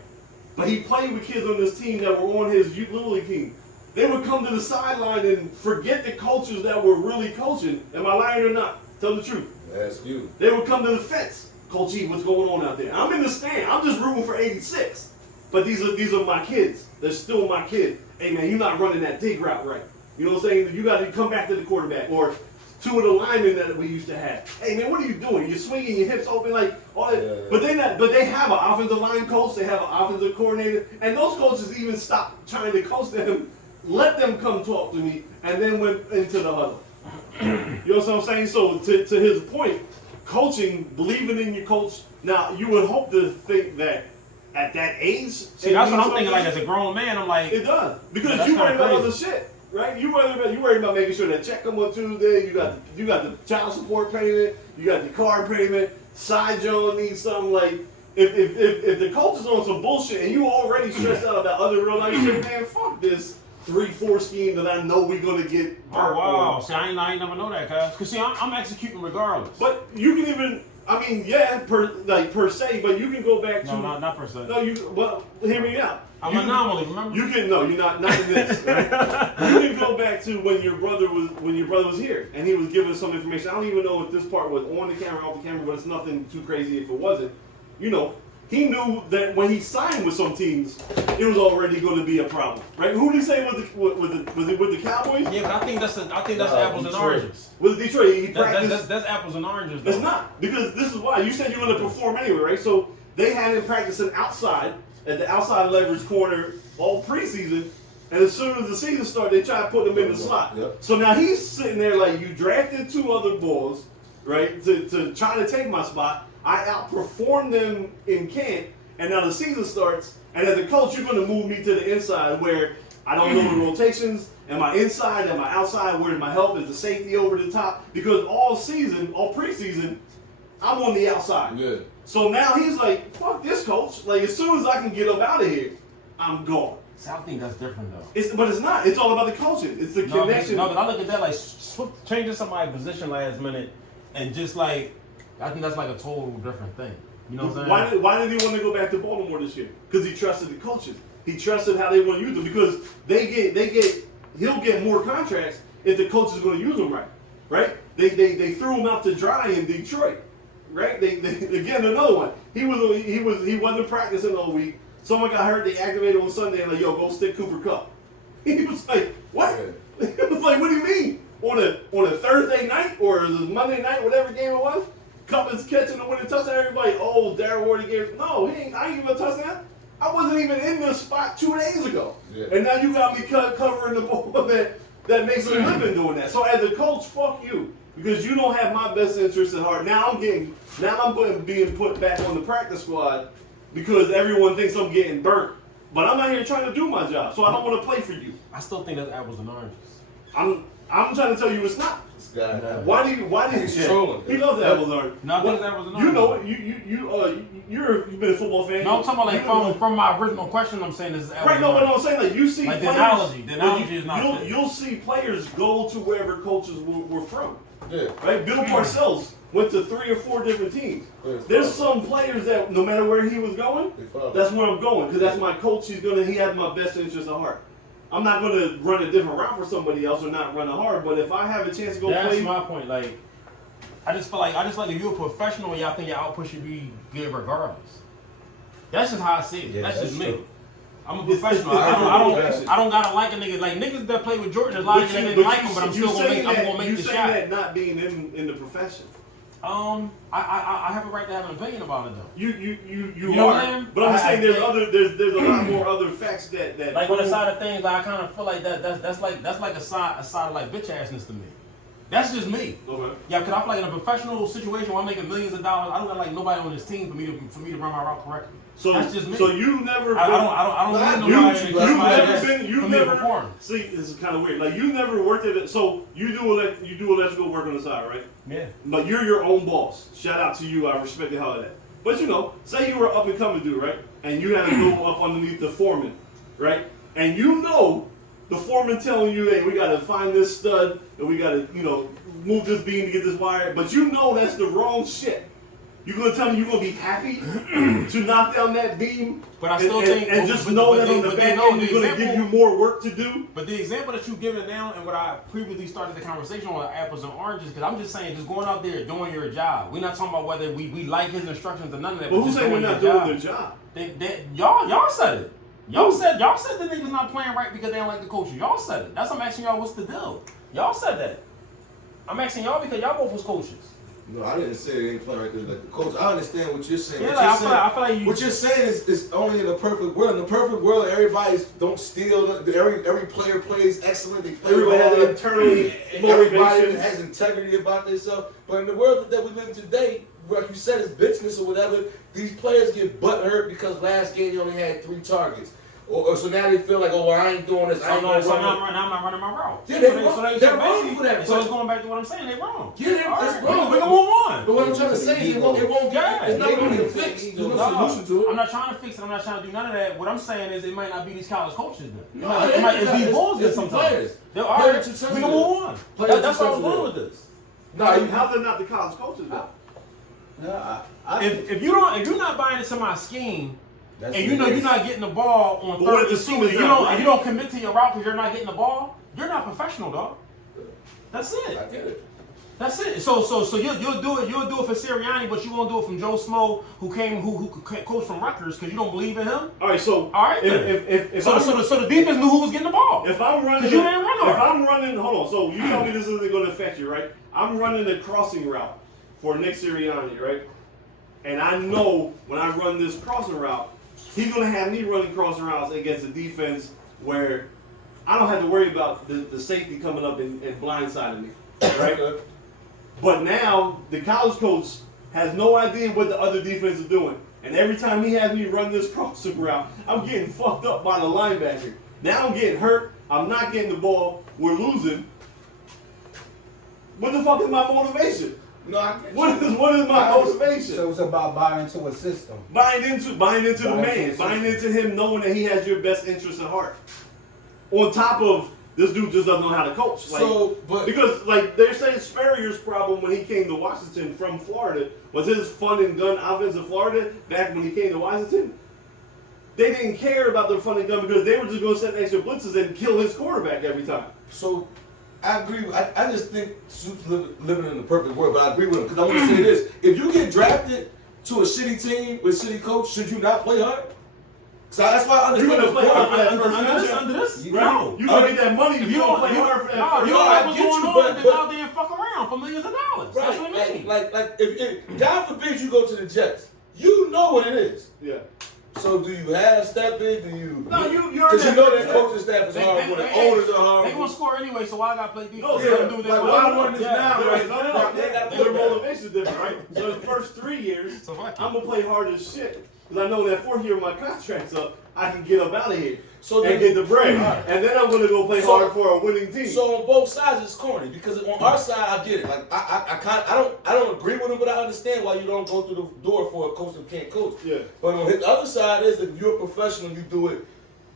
But he played with kids on this team that were on his youth little league team. They would come to the sideline and forget the coaches that were really coaching. Am I lying or not? Tell the truth. That's you. They would come to the fence. Coach E, what's going on out there? I'm in the stand. I'm just rooting for 86. But these are my kids. They're still my kids. Hey, man, you're not running that dig route right. You know what I'm saying? You got to come back to the quarterback. Or two of the linemen that we used to have. Hey, man, what are you doing? You're swinging your hips open like all that. Yeah. But they have an offensive line coach. They have an offensive coordinator. And those coaches even stopped trying to coach them. Let them come talk to me, and then went into the huddle. You know what I'm saying? So to his point, coaching, believing in your coach. Now you would hope to think that at that age. See, that's what I'm thinking. Like as a grown man, I'm like, it does because you worry about other shit, right? You worry about making sure that check come on Tuesday. You got the child support payment. You got the car payment. Side Joe needs something like. If the coach is on some bullshit and you already stressed out about other real life shit, man, fuck this 3-4 scheme that I know we're gonna get. Oh wow! See, I ain't never know that, guys. Cause see, I'm executing regardless. But you can even, per se, but you can go back to. No, not per se. No, hear me out. I'm an anomaly. Remember? You can you're not in this. Right? You can go back to when your brother was here and he was giving some information. I don't even know if this part was on the camera, off the camera, but it's nothing too crazy if it wasn't. He knew that when he signed with some teams, it was already going to be a problem, right? Who did he say was it with the Cowboys? Yeah, but I think that's apples and oranges. With Detroit, he practiced. That's apples and oranges. Though. It's not because this is why you said you're going to perform anyway, right? So they had him practicing outside at the outside leverage corner all preseason, and as soon as the season started, they tried to put him in the slot. Yep. So now he's sitting there like you drafted two other boys, right, to try to take my spot. I outperformed them in camp, and now the season starts, and as a coach, you're going to move me to the inside where I don't know the rotations. Am I inside? Am I outside? Where's my help? Is the safety over the top? Because all preseason, I'm on the outside. Good. So now he's like, fuck this coach. Like, as soon as I can get up out of here, I'm gone. See, I think that's different though. But it's not. It's all about the coaching. It's the connection. No, but I look at that like changing somebody's position last minute, and just like I think that's like a total different thing. You know what I'm saying? Why did he want to go back to Baltimore this year? Because he trusted the coaches. He trusted how they want to use them. Because he'll get more contracts if the coach is going to use them right? They threw him out to dry in Detroit, right? They again another one. He wasn't practicing all week. Someone got hurt. They activated on Sunday and like, yo, go stick Cooper Kupp. He was like, what? He was like, what do you mean? On a Thursday night or a Monday night, whatever game it was, Kupp is catching the winning touchdown. Everybody, oh, Darren Ward gave. No, I ain't give a touchdown. I wasn't even in this spot 2 days ago. Yeah. And now you got me covering the ball that makes a living doing that. So as a coach, fuck you. Because you don't have my best interest at heart. Now I'm being put back on the practice squad because everyone thinks I'm getting burnt. But I'm out here trying to do my job. So I don't want to play for you. I still think that's apples and oranges. I'm trying to tell you it's not. Why do you he's trolling? He loves the apples and oranges. No, I think it's apples and oranges. You know it. You've been a football fan. No, I'm talking about like from my original question. I'm saying this is apples right. No, but I'm saying like you see like players, the analogy is not. You'll see players go to wherever coaches were from. Yeah. Right. Bill Parcells went to 3 or 4 different teams. There's some players that no matter where he was going, that's where I'm going because that's my coach. He has my best interest at heart. I'm not going to run a different route for somebody else or not run it hard. But if I have a chance to go play, that's my point. Like, I just feel like if you're a professional, y'all think your output should be good regardless. That's just how I see it. Yeah, that's just me. True. I'm a professional. I don't gotta like a nigga. Like niggas that play with Jordan, a lot of niggas didn't like him, but I'm still gonna make the shot. You saying that not being in the profession. I have a right to have an opinion about it though. You know are, but I'm just saying there's a lot more other facts that like on the side of things, like, I kind of feel like that's like a side of like bitch assness to me. That's just me. Okay. Yeah, because I feel like in a professional situation where I'm making millions of dollars, I don't got like nobody on this team for me to run my route correctly. So that's just me. So you never. I don't need nobody. See, this is kind of weird. Like you never worked at it. So you do electrical work on the side, right? Yeah. But you're your own boss. Shout out to you. I respect the hell out of that. But say you were up and coming dude, right? And you had to go up underneath the foreman, right? And the foreman telling you, hey, we got to find this stud and we got to, move this beam to get this wire. But that's the wrong shit. You're going to tell me you're going to be happy to knock down that beam? But I still think... And just know that on the back end, you're going to give you more work to do? But the example that you've given now and what I previously started the conversation on apples and oranges, because I'm just saying, just going out there doing your job. We're not talking about whether we like his instructions or none of that. But who's saying we're not doing their job? Y'all said it. Y'all said the niggas not playing right because they don't like the coach. Y'all said it. That's what I'm asking y'all, what's the deal? Y'all said that. I'm asking y'all because y'all both was coaches. No, I didn't say they ain't playing right there like the coach. I understand what you're saying. Yeah, I feel like what you're saying is only in the perfect world. In the perfect world, everybody don't steal. Every player plays excellent. They play everybody has internally everybody has integrity about themselves. But in the world that we live in today, like you said, it's business or whatever. These players get butt hurt because last game they only had 3 targets. Or so now they feel like, oh, well, I ain't doing this. I'm not running my route. Yeah, they're wrong for that. So it's going back to what I'm saying. They're wrong. Yeah, that's wrong. We can move on. But what I'm trying to say is it won't get. It's not going to get fixed. There's no solution to it. I'm not trying to fix it. I'm not trying to do none of that. What I'm saying is it might not be these college coaches then. It might be bulls sometimes. We can move on. That's why I'm going with this. How they're not the college coaches though? If you're not buying into my scheme. And you're not getting the ball on third and 2, you don't commit to your route because you're not getting the ball, you're not professional, dog. That's it. I get it. That's it. So you'll do it for Sirianni, but you won't do it from Joe Smo, who coached from Rutgers because you don't believe in him. All right. So if the defense knew who was getting the ball. If I'm running, you didn't run hard. If I'm running, hold on. So you tell me this isn't going to affect you, right? I'm running the crossing route for Nick Sirianni, right? And I know when I run this crossing route, he's going to have me running crossing routes against a defense where I don't have to worry about the safety coming up and blindsiding me, right? But now the college coach has no idea what the other defense is doing. And every time he has me run this crossing route, I'm getting fucked up by the linebacker. Now I'm getting hurt. I'm not getting the ball. We're losing. What the fuck is my motivation? No, What is my motivation? So it's about buying into a system. Buying into the man. Buying into him knowing that he has your best interest at heart. On top of this dude just doesn't know how to coach. Like, because like they're saying Spurrier's problem when he came to Washington from Florida was his fun and gun offense in Florida back when he came to Washington. They didn't care about the fun and gun because they were just going to set extra blitzes and kill his quarterback every time. So I agree. I just think Soup's living in the perfect world, but I agree with him because I want to say this: if you get drafted to a shitty team with a shitty coach, should you not play hard? So that's why I understand. You're gonna play hard for that first Under this? No, you gonna get that money if you don't play hard for that No, first. you don't I have what's get going you, on, but- then out there and fuck around for millions of dollars. That's what I mean. Like if God forbid you go to the Jets, you know what it is. Yeah. So do you have step in? Do you? No, you're Because you know that coaching staff is They- hard. they- When the they- owners are hard. They gonna score anyway, so why I gotta play defense? No, They yeah, gonna do what they like want. what I'm running this Yeah. now, right? No. Their motivation is different, right? So the first 3 years, So fuck I'm gonna play hard as shit. Because I know that 4th year my contract's up, I can get up out of here. So And then- get the bread. And then I'm gonna go play So- hard for a winning team. So on both sides it's corny because on our side I get it. Like I don't agree with him, but I understand why you don't go through the door for a coach that can't coach. Yeah. But on the other side is that if you're a professional, you do it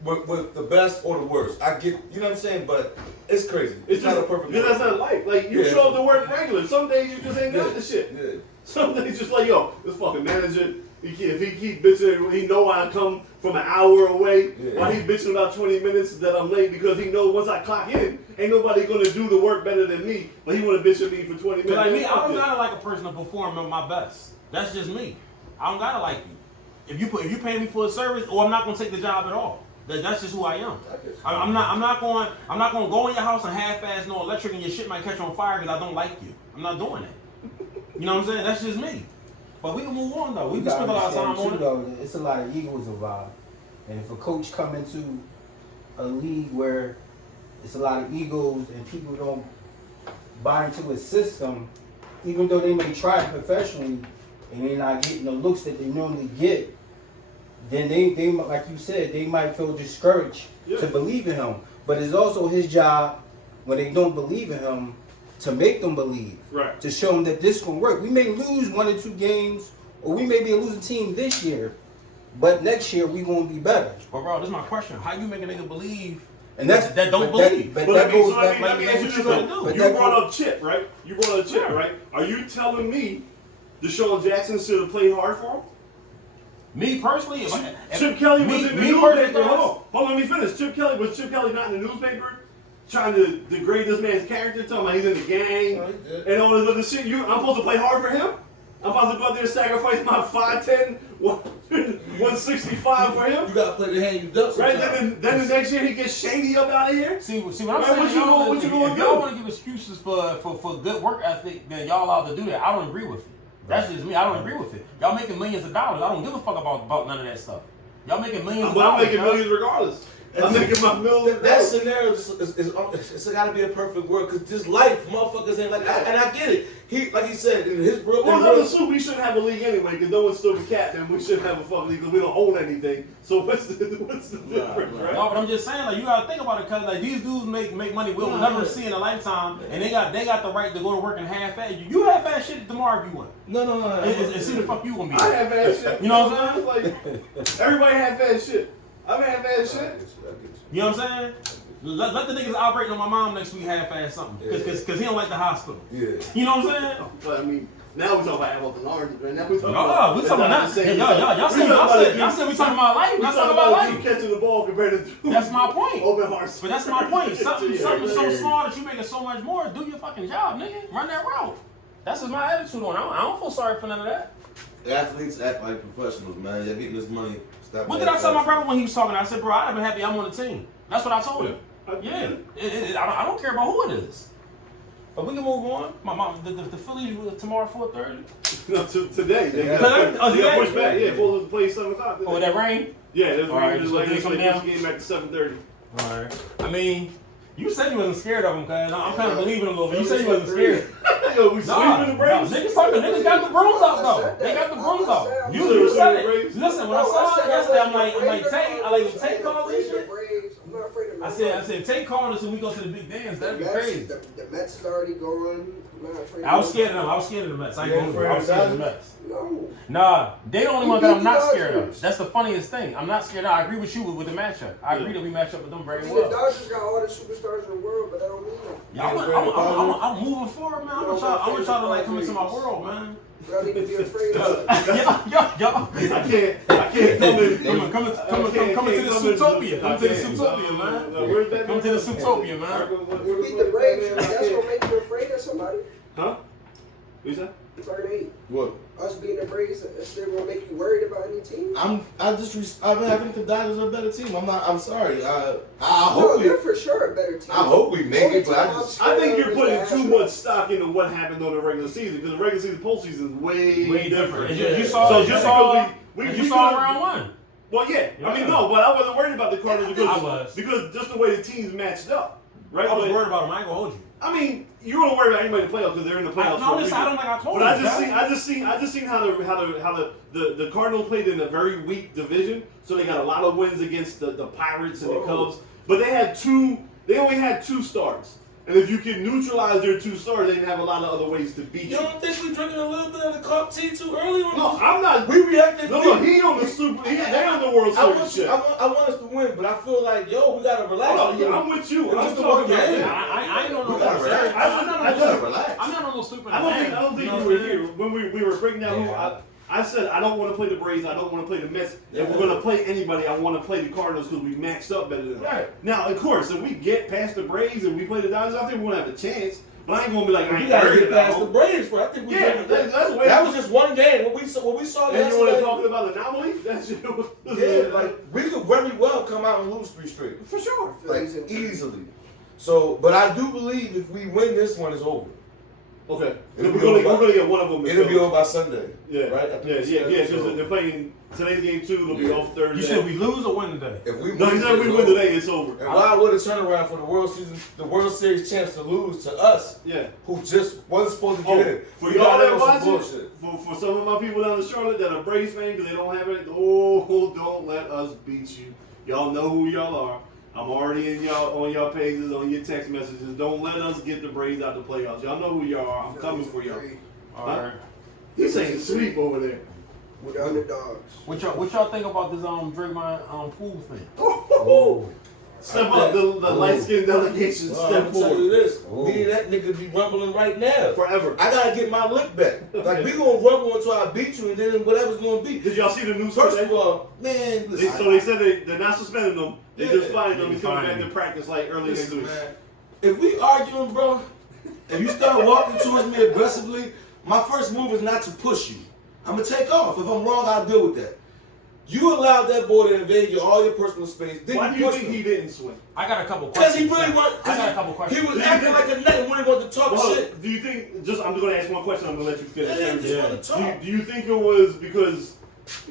with the best or the worst. I get, you know what I'm saying, but it's crazy. It's not a perfect. Because that's not life. Like you Yeah. show up to work regular. Some days you just ain't got Yeah. the shit. Yeah. Some days just like yo, this fucking manager. If he keep bitching, he know I come from an hour away. Yeah. While he bitching about 20 minutes that I'm late because he know once I clock in, ain't nobody gonna do the work better than me. But he wanna bitch at me for 20 minutes. But like me, Fuck I don't this. gotta like a person to perform at my best. That's just me. I don't gotta like you. If you pay me for a service, or I'm not gonna take the job at all. That's just who I am. I'm not going to go in your house and half-ass no electric and your shit might catch on fire because I don't like you. I'm not doing that. You know what I'm saying? That's just me. But we can move on though. We You can spend a gotta lot of time understand, on too, it. though, it's a lot of egos involved. And if a coach come into a league where it's a lot of egos and people don't buy into a system, even though they may try professionally and they're not getting the looks that they normally get, then they like you said, they might feel discouraged to believe in him. But it's also his job when they don't believe in him to make them believe. Right. To show them that this can work. We may lose 1 or 2 games, or we may be a losing team this year, but next year we gonna be better. But bro, this is my question. How you make a nigga believe And that's that don't but believe? But But that goes let back. me ask you what this you though. gonna do? But You that brought up Chip, right? You brought up Chip, Yeah. right? Are you telling me Deshaun Jackson should have played hard for him? Me personally, Chip Kelly was in the newspaper. guys, Hold on, let me finish. Chip Kelly not in the newspaper trying to degrade this man's character, talking about he's in the gang No, he did. and all this other shit? I'm supposed to play hard for him? I'm supposed to go out there and sacrifice my 5'10", 165 for him? You gotta play the hand you dealt. Right? sometimes. Then the next year he gets shady up out of here? See what I'm Man, saying? what you y'all, gonna if do? y'all want to give excuses for good work ethic, then y'all allowed to do that. I don't agree with it. That's just me. I don't agree with it. Y'all making millions of dollars. I don't give a fuck about none of that stuff. Y'all making millions of But dollars. I'm making y'all. millions regardless. I'm making my millions. That scenario it's gotta be a perfect world because this life, motherfuckers ain't like that. And I get it. He, like he said, in his Well, I assume we shouldn't have a league anyway, because no one's still the captain. We shouldn't have a fucking league because we don't own anything. So what's the difference, right? No, but I'm just saying, like you gotta think about it, cause like these dudes make money we'll never see in a lifetime, and they got the right to go to work and half-ass you. You half-ass shit tomorrow if you want. No. And see the fuck you gonna be. I have ass shit. You know what I'm saying? Like, everybody have ass shit. I've had ass shit. You know what I'm saying? Let the niggas operating on my mom next week half-ass something, cause he don't like the hospital. Yeah. You know what I'm saying? But I mean, now we're talking about apples and oranges, right? Now we're talking No, we talking about that. Y'all said we talking about life. We're Let's talking talk about about you life. catching the ball compared to That's my point. open hearts. But that's my point. Something Yeah. so small that you making so much more. Do your fucking job, nigga. Run that route. That's just my attitude on it. I don't feel sorry for none of that. Athletes act like professionals, man. You're getting this money. Stop. What did I tell my brother when he was talking? I said, bro, I'd have been happy I'm on the team. That's what I told him. Yeah. I don't care about who it is. But we can move on. My mom, the Phillies tomorrow 4:30. No, today. They Today? got Oh, today? pushed back. Yeah, full play 7 o'clock. Oh, that rain? Yeah, there's All right, rain. so Like they they come pushed down? the game back to 7:30. All right. I mean, You said you wasn't scared of him, cuz. I'm kind of believing him a little bit. You said you wasn't scared. Yo, we sweeping the Braves. Niggas got the brooms out though. They got the brooms out. You said it. Listen, when I saw it yesterday, I'm like, Tank call this shit. I'm not afraid of I said, Tank call us and we go to the big dance. That'd be crazy. The Mets is already gone. I'm not afraid. I was scared of them. I was scared of the Mets. I ain't going. I was scared of the Mets. No. Nah, they the only one that I'm not scared of. That's the funniest thing. I'm not scared of. I agree with you with the matchup. I agree that we match up with them very The well. Dodgers got all the superstars in the world, but that don't mean nothing. Yeah, I'm moving forward, man. I want y'all to like come into my world, man. Y'all need to be afraid of it. Y'all. I can't come into the Zootopia. Come to the Zootopia, man. Come to the Zootopia, man. You beat the Braves, that's gonna make you afraid of somebody. Huh? What you said? Turn 8. What? Us being the Braves, it's still gonna make you worried about any team. I think the Dodgers are a better team. I'm sorry. I No, hope they're for sure a better team. I hope we make it, but I think you're putting too much stock into what happened on the regular season because the regular season postseason is way different. You saw round one. Well, yeah. I mean, no, but I wasn't worried about the Cardinals I because just the way the teams matched up, right? I was worried about them. I ain't gonna hold you. I mean, you don't worry about anybody in the playoffs because they're in the playoffs. No, listen, I don't think I told But you. I just seen how the Cardinals played in a very weak division, so they got a lot of wins against the Pirates and the Cubs. But they only had 2 stars. And if you can neutralize their 2 stars, they didn't have a lot of other ways to beat you. You don't think we drinking a little bit of the cup tea too early on? No, I'm not. We reacted. No, he on the super. They on the World Series shit. I want us to win, but I feel like, yo, we gotta relax. I'm with you. I'm just a talking one about game. I ain't on no. We gotta relax. I'm not on no stupid. I don't think you were here when we were breaking down who. I said I don't want to play the Braves. I don't want to play the Mets. If we're going to play anybody, I want to play the Cardinals because we matched up better than them. Right. Now, of course, if we get past the Braves and we play the Dodgers, I think we're going to have a chance. But I ain't going to be like, I We ain't gotta worried get about past the them. Braves for. I think we. Yeah, that's the way. That was just one game. What we saw And you yesterday. want to talk about anomaly? That's Yeah, like we could very well come out and lose 3 straight. for sure. Like easily. So, but I do believe if we win this one, it's over. Okay. It'll We're be over going to get one of them. It'll be over by Sunday. Yeah. Right? Yeah. Because they're playing today's game 2. They'll be off Thursday. You said we lose or win today? If we No, he said we win today. It's over. And why would a turnaround for the World Series chance to lose to us, Yeah. who just wasn't supposed to get in? For y'all that was watch some it, for some of my people down in Charlotte that are Braves fans because they don't have it, don't let us beat you. Y'all know who y'all are. I'm already on y'all pages, on your text messages. Don't let us get the Braves out the playoffs. Y'all know who y'all are. I'm coming for y'all. All right. He's saying sweep over there. With the underdogs. What y'all think about this Draymond pool thing? Oh. Step up, the light skinned delegation. Well, Step I'm tell forward. you this, me and that nigga be rumbling right now. Forever. I gotta get my lick back. Like we gonna rumble until I beat you, and then whatever's gonna be. Did y'all see the news First today? of all, man, listen, They said they're not suspending them. They just fired them. He's coming Fine. back to practice like early next listen, week. man. If we arguing, bro, and you start walking towards me aggressively, my first move is not to push you. I'm gonna take off. If I'm wrong, I'll deal with that. You allowed that boy to invade all your personal space. Then Why do you think he didn't swing? I got a couple Because questions. he really wanted. I got a couple questions. He was acting like a nut and when he wanted to talk Well, shit. do you think? I'm just going to ask one question. I'm going to let you finish. Yeah, just Yeah. want to talk. Do you think it was because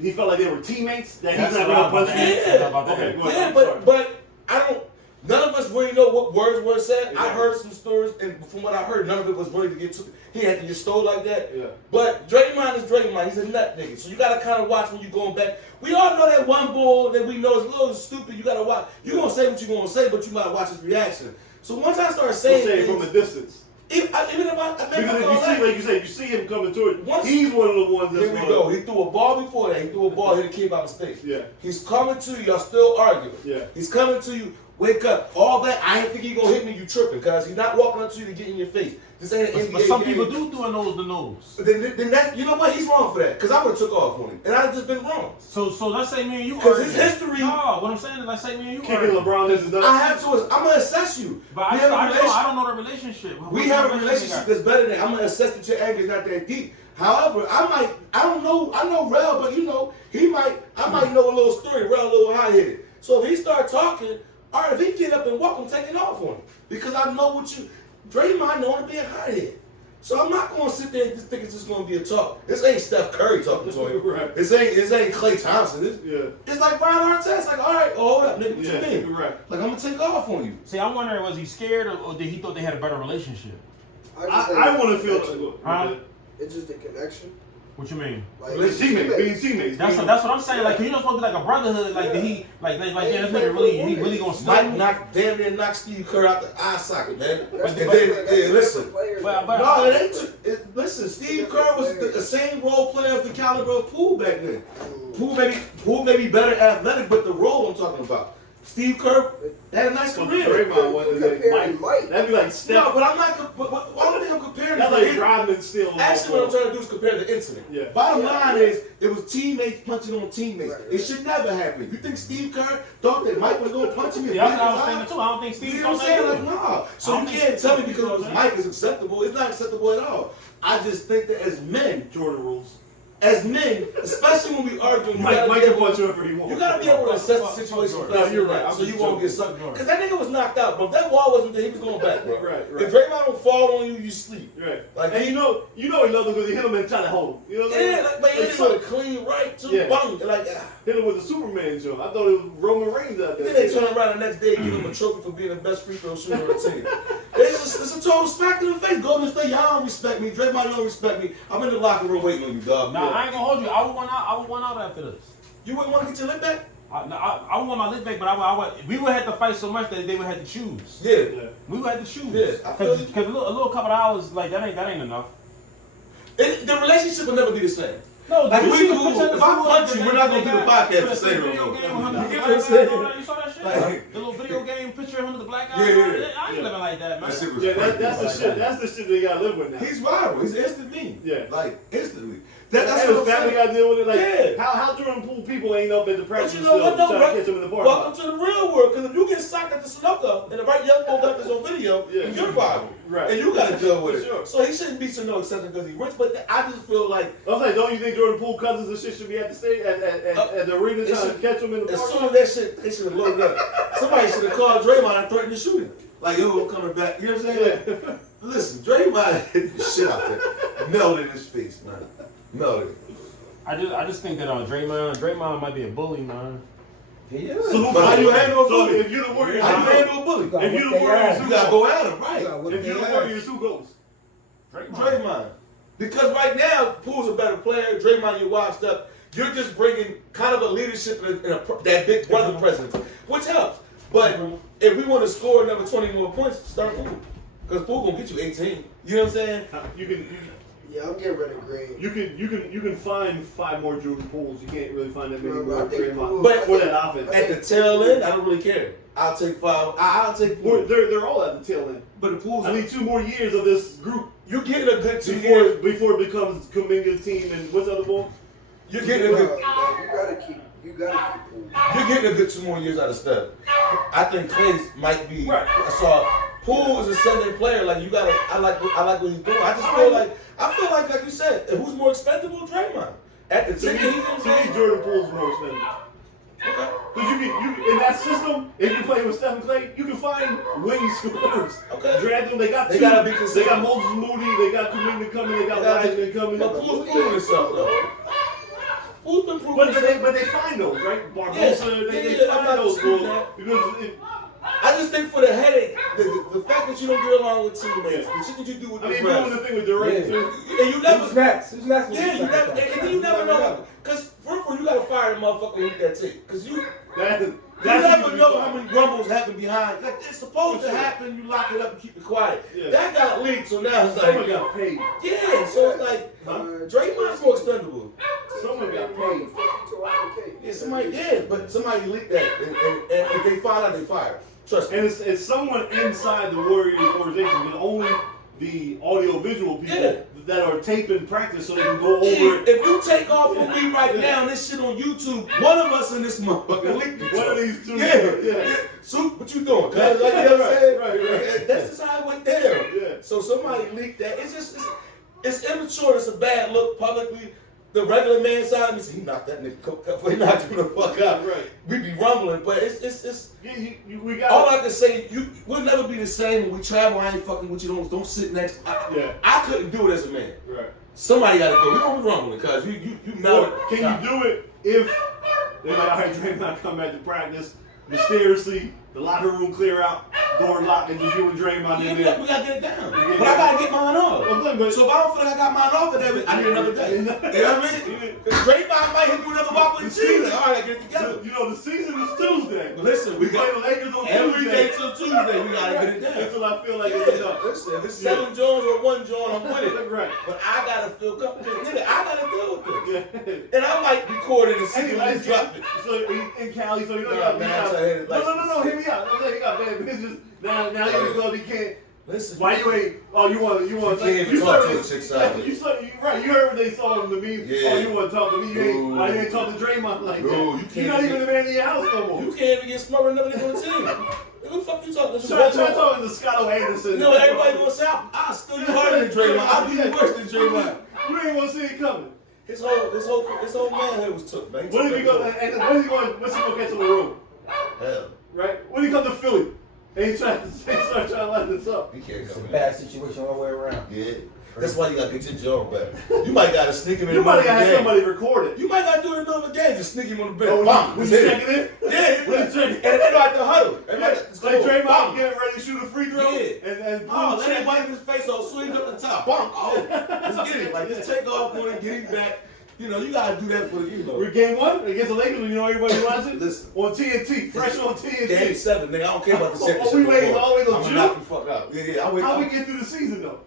he felt like they were teammates that That's he's not what I'm going about to to punch ask. you? Yeah. About that. Okay, go ahead. Yeah, I'm sorry. but I don't. None of us really know what words were said. Yeah. I heard some stories, and from what I heard, none of it was really to get to. He had to get stole like that. Yeah. But Draymond is Draymond. He's a nut nigga. So you gotta kind of watch when you going back. We all know that one bull that we know is a little stupid. You gotta watch. You gonna say what you gonna say, but you gotta watch his reaction. So once I start saying Say it things, from a distance. even if I Because if you see, like you say, you see him coming toward you. Once- He's one of the ones that's here we go. He threw a ball before that. He threw a ball, hit a kid by mistake. Yeah. He's coming to you. Y'all still arguing. Yeah. He's coming to you. Wake up. All that. I ain't think he gonna hit me. You tripping? Cause he's not walking up to you to get in your face. This ain't an NBA But some game. people do a nose to nose. But then that, you know what? He's wrong for that. Cause I would have took off on him, and I'd just been wrong. So let's say me and you 'Cause argue. his history- No, what I'm saying is let's say me and you Kicking argue. LeBron is nuts. I have to. I'm gonna assess you. But We have a I relationship. don't know the relationship. We have a relationship that's better than. I'm gonna assess that your anger is not that deep. However, I don't know. I know Rel, but you know, I might know a little story. Rel a little high headed. So if he start talking, all right, if he get up and walk, I'm taking off on him because I know what you. Draymond known to be a high head. So I'm not going to sit there and just think it's just going to be a talk. This ain't Steph Curry talking to him. Right. This ain't Klay Thompson. It's like Ron Artest. Like, all right, hold up, nigga. What you mean? Right. Like, I'm going to take off on you. See, I'm wondering, was he scared or did he thought they had a better relationship? I want to feel. It's just a connection. What you mean? Like, Being teammates. That's what I'm saying. Like, you know, supposed to be like a brotherhood. Like, did he, like, yeah, this nigga really gonna stop? Damn near knock Steve Kerr out the eye socket, man. Listen. Listen, Steve Kerr was the same role player of the caliber of Poole back then. Poole may be better athletic, but the role I'm talking about. Steve Kerr had a nice career. Draymond wasn't Mike. That'd be like Steph. No, but I'm not. I don't think I'm comparing. That's like Rodman still. Actually, what I'm trying to do is compare the incident. Yeah. Bottom line is, it was teammates punching on teammates. It should never happen. You think Steve Kerr thought that Mike was going to punch him in the That's what I was thinking too. I don't think Steve. You know what I'm saying? Like, nah. So you can't tell me because it was Mike is acceptable. It's not acceptable at all. I just think that as men, Jordan rules. as men, especially when we argue, Mike can punch whoever he wants. you gotta be able to assess the situation. No, you're right. So you won't get sucked. Because that nigga was knocked out, but if that wall wasn't there, he was going back, bro. Right. If Draymond don't fall on you, you sleep. Right. Like, and you know he loved him because he hit him and tried to hold him. You know what I mean? Yeah, like, but he hit a clean right too. Yeah. Bang. Like, hit him with the Superman jump. I thought it was Roman Reigns out there. then they turn around the next day and give him a trophy for being the best free throw shooter on the team. It's a total smack in the face. Golden State, y'all don't respect me. Draymond, you don't respect me. I'm in the locker room waiting on you, dog. Nah, I ain't gonna hold you. I would want out after this. You wouldn't want to get your lip back? I would want my lip back, but we would have to fight so much that they would have to choose. Yeah. We would have to choose. Yeah, Because a little couple of hours, like, that ain't enough. The relationship will never be the same. No, Like, you we see the cool. picture of If the I two punch of you, them, we're not they gonna do the got- podcast the the same video room. game with him, You the get black what I'm guy saying? on it. You saw that shit? Like- The little video game picture of him with the black guy. Yeah. I ain't living like that, man. That shit was Yeah, crazy. that's the shit. That's the shit they gotta live with now. He's viral. He's instant meme. Yeah. Like, instantly. That's what the I'm family saying. got to deal with it. Like, Yeah. how Jordan Poole people ain't up at the But practice you know what though, trying bro? to catch him in the parking Welcome lot. to the real world. Because if you get socked at the Sunoco and the right young boy got this on video, Yeah. you're viral. Right. And you got to deal with For it. sure. So he shouldn't be so no exception because he's rich. But I just feel like I was like, don't you think Jordan Poole cousins and shit should be at the state at the arena They trying to should- catch him in the as parking soon lot? as that shit, they should have loaded up. Somebody should have called Draymond and threatened to shoot him. Like, yo, I'm coming back. You know what I'm saying? Like, listen, Draymond hit the shit out there. Melted in his face, man. Melted. I just think that Draymond might be a bully, man. Yeah. So But how do you handle a So bully? if you're the Warriors, How do you handle a bully? if you're the Warriors, You who gotta goes? go at him, right? If you're the Warriors, who goes? Draymond. Because right now, Poole's a better player. Draymond, you washed up. You're just bringing kind of a leadership in that big brother presence, which helps. But if we want to score another 20 more points, start Poole. Because Poole gonna get you 18. You know what I'm saying? Yeah, I'm getting rid of Green. You can find 5 more Jordan Pooles. You can't really find that many No, more I think Draymond Poole- But for that offense. At the tail end, I don't really care. I'll take 5. I'll take Well, 4. they're all at the tail end. But the Poole's, I need 2 more years of this group you're getting a good 2 years. before it becomes Kuminga's team and what's the other ball? You're getting a good. You gotta keep Poole. You're getting a good 2 more years out of Steph. I think Clay might be. Right. I saw Poole is a Sunday player. Like you gotta. I like what he's doing. I just feel like you said, who's more expendable? Draymond. At the To me, team, you know what I'm saying? Jordan Poole's more expensive. Okay. Because you in that system, if you play with Steph and Clay, you can find wing scorers. Okay. Drag them. They got They 2. gotta be They consistent. got Moses Moody. They got Kuminga coming. They got Wiseman coming. But Poole's proving himself though. Poole's been proving himself. But they find those, right? Barbosa, Yes. they Yeah, I'm find not those disputing goals. that. Because I just think for the headache, the fact that you don't get along with teammates, the shit that you do with I the mean, doing the refs, thing with Durant Yeah. too. and you never. Who's next? Who's next? Yeah, you never, and then you never know. Because first of all, you gotta fire the motherfucker with that tape. Because you never know how many grumbles happen behind. Like it's supposed to happen, you lock it up and keep it quiet. Yeah. That got leaked, so now it's Someone like, got paid. yeah. So it's like Draymond's more expendable. Someone got paid. Yeah, somebody leaked that, and if they find out, they fire. Trust me. And it's someone inside the Warriors organization, but only the audio-visual people Yeah. that are taping practice so they can go over Yeah, it. if you take off with me right now and this shit on YouTube, one of us in this motherfucker leaked it. One of these two. Yeah. Soup, what you doing? Cuz? Like, you know what I'm saying? Right. That's just how it went down. Yeah. So somebody leaked that. It's immature. It's a bad look publicly. the regular man side of me say, he knocked that nigga coke up, he knocked him the fuck out. Right. We be rumbling, but it's Yeah, we got. all I can say, we'll never be the same when we travel. I ain't fucking with you. Don't sit next. I couldn't do it as a man. Right. Somebody got to go. We don't be rumbling, cause you know. Can you do it if they're like, all right, Draymond come back to practice, mysteriously, the locker room clear out, door locked, and just you and Draymond in there? We gotta get it down. But I gotta get mine off. But So if I don't feel like I got mine off, then I need another day. You know what I mean? Because Draymond might hit me with another bop with the season. All right, I get it together. You know, the season is Tuesday. But listen, We play the Lakers on every Tuesday. day till Tuesday. We gotta get it down. Until I feel like it's enough. Listen, if it's 7 Jones or 1 Jones, I'm with it. Right. But I gotta feel comfortable. Nigga, I gotta deal with this. Yeah. And I might record it and see Anyway, if I drop it. so in Cali, so you know, Nah, man, I hate it like- no, hear me out. You got bad business. Now you go, you can't. Listen, Why you ain't? Oh, you want? You can't even talk to a chick side. Right. You heard what they saw in the meme. Yeah. Oh, you want to talk to me? You ain't. No. Why you ain't talk to Draymond like No, that? you can't You're not even even the man in your house no more. you can't even get smarter than another nigga on the team. Who the fuck you talking to? Try talking to Scott Anderson. You know what everybody gonna say? I'll still you harder than Draymond. I'll be worse than Draymond. You ain't gonna see it coming. His whole manhood was took, man. What if he go? And what's he gonna catch on the road? Hell, Right? When he come to Philly, and he start trying to light this up. he can't It's a come in. bad situation all the way around. Yeah. That's why you gotta get your job back. You might gotta sneak him in You the middle might of gotta the have game. somebody record it. You might gotta do it in the middle of the game. Just sneak him on the bench. Oh, Bang. when Just you hit checking it. in? Yeah, When you checking in? and they like the huddle. Everybody It's like Draymond getting ready to shoot a free throw. Yeah. And Oh, let check him wipe his face off, swing up the top. Bonk. Oh, let's get it. Like, just take off on it, get him back. You know, you gotta do that for the, you know. We're game 1 against the Lakers. You know everybody watching? Listen. On TNT, fresh on TNT. Game 7, nigga. I don't care about the championship. we waiting no more. all the way till I'm June? gonna knock you fuck out. Yeah. How we get through the season though?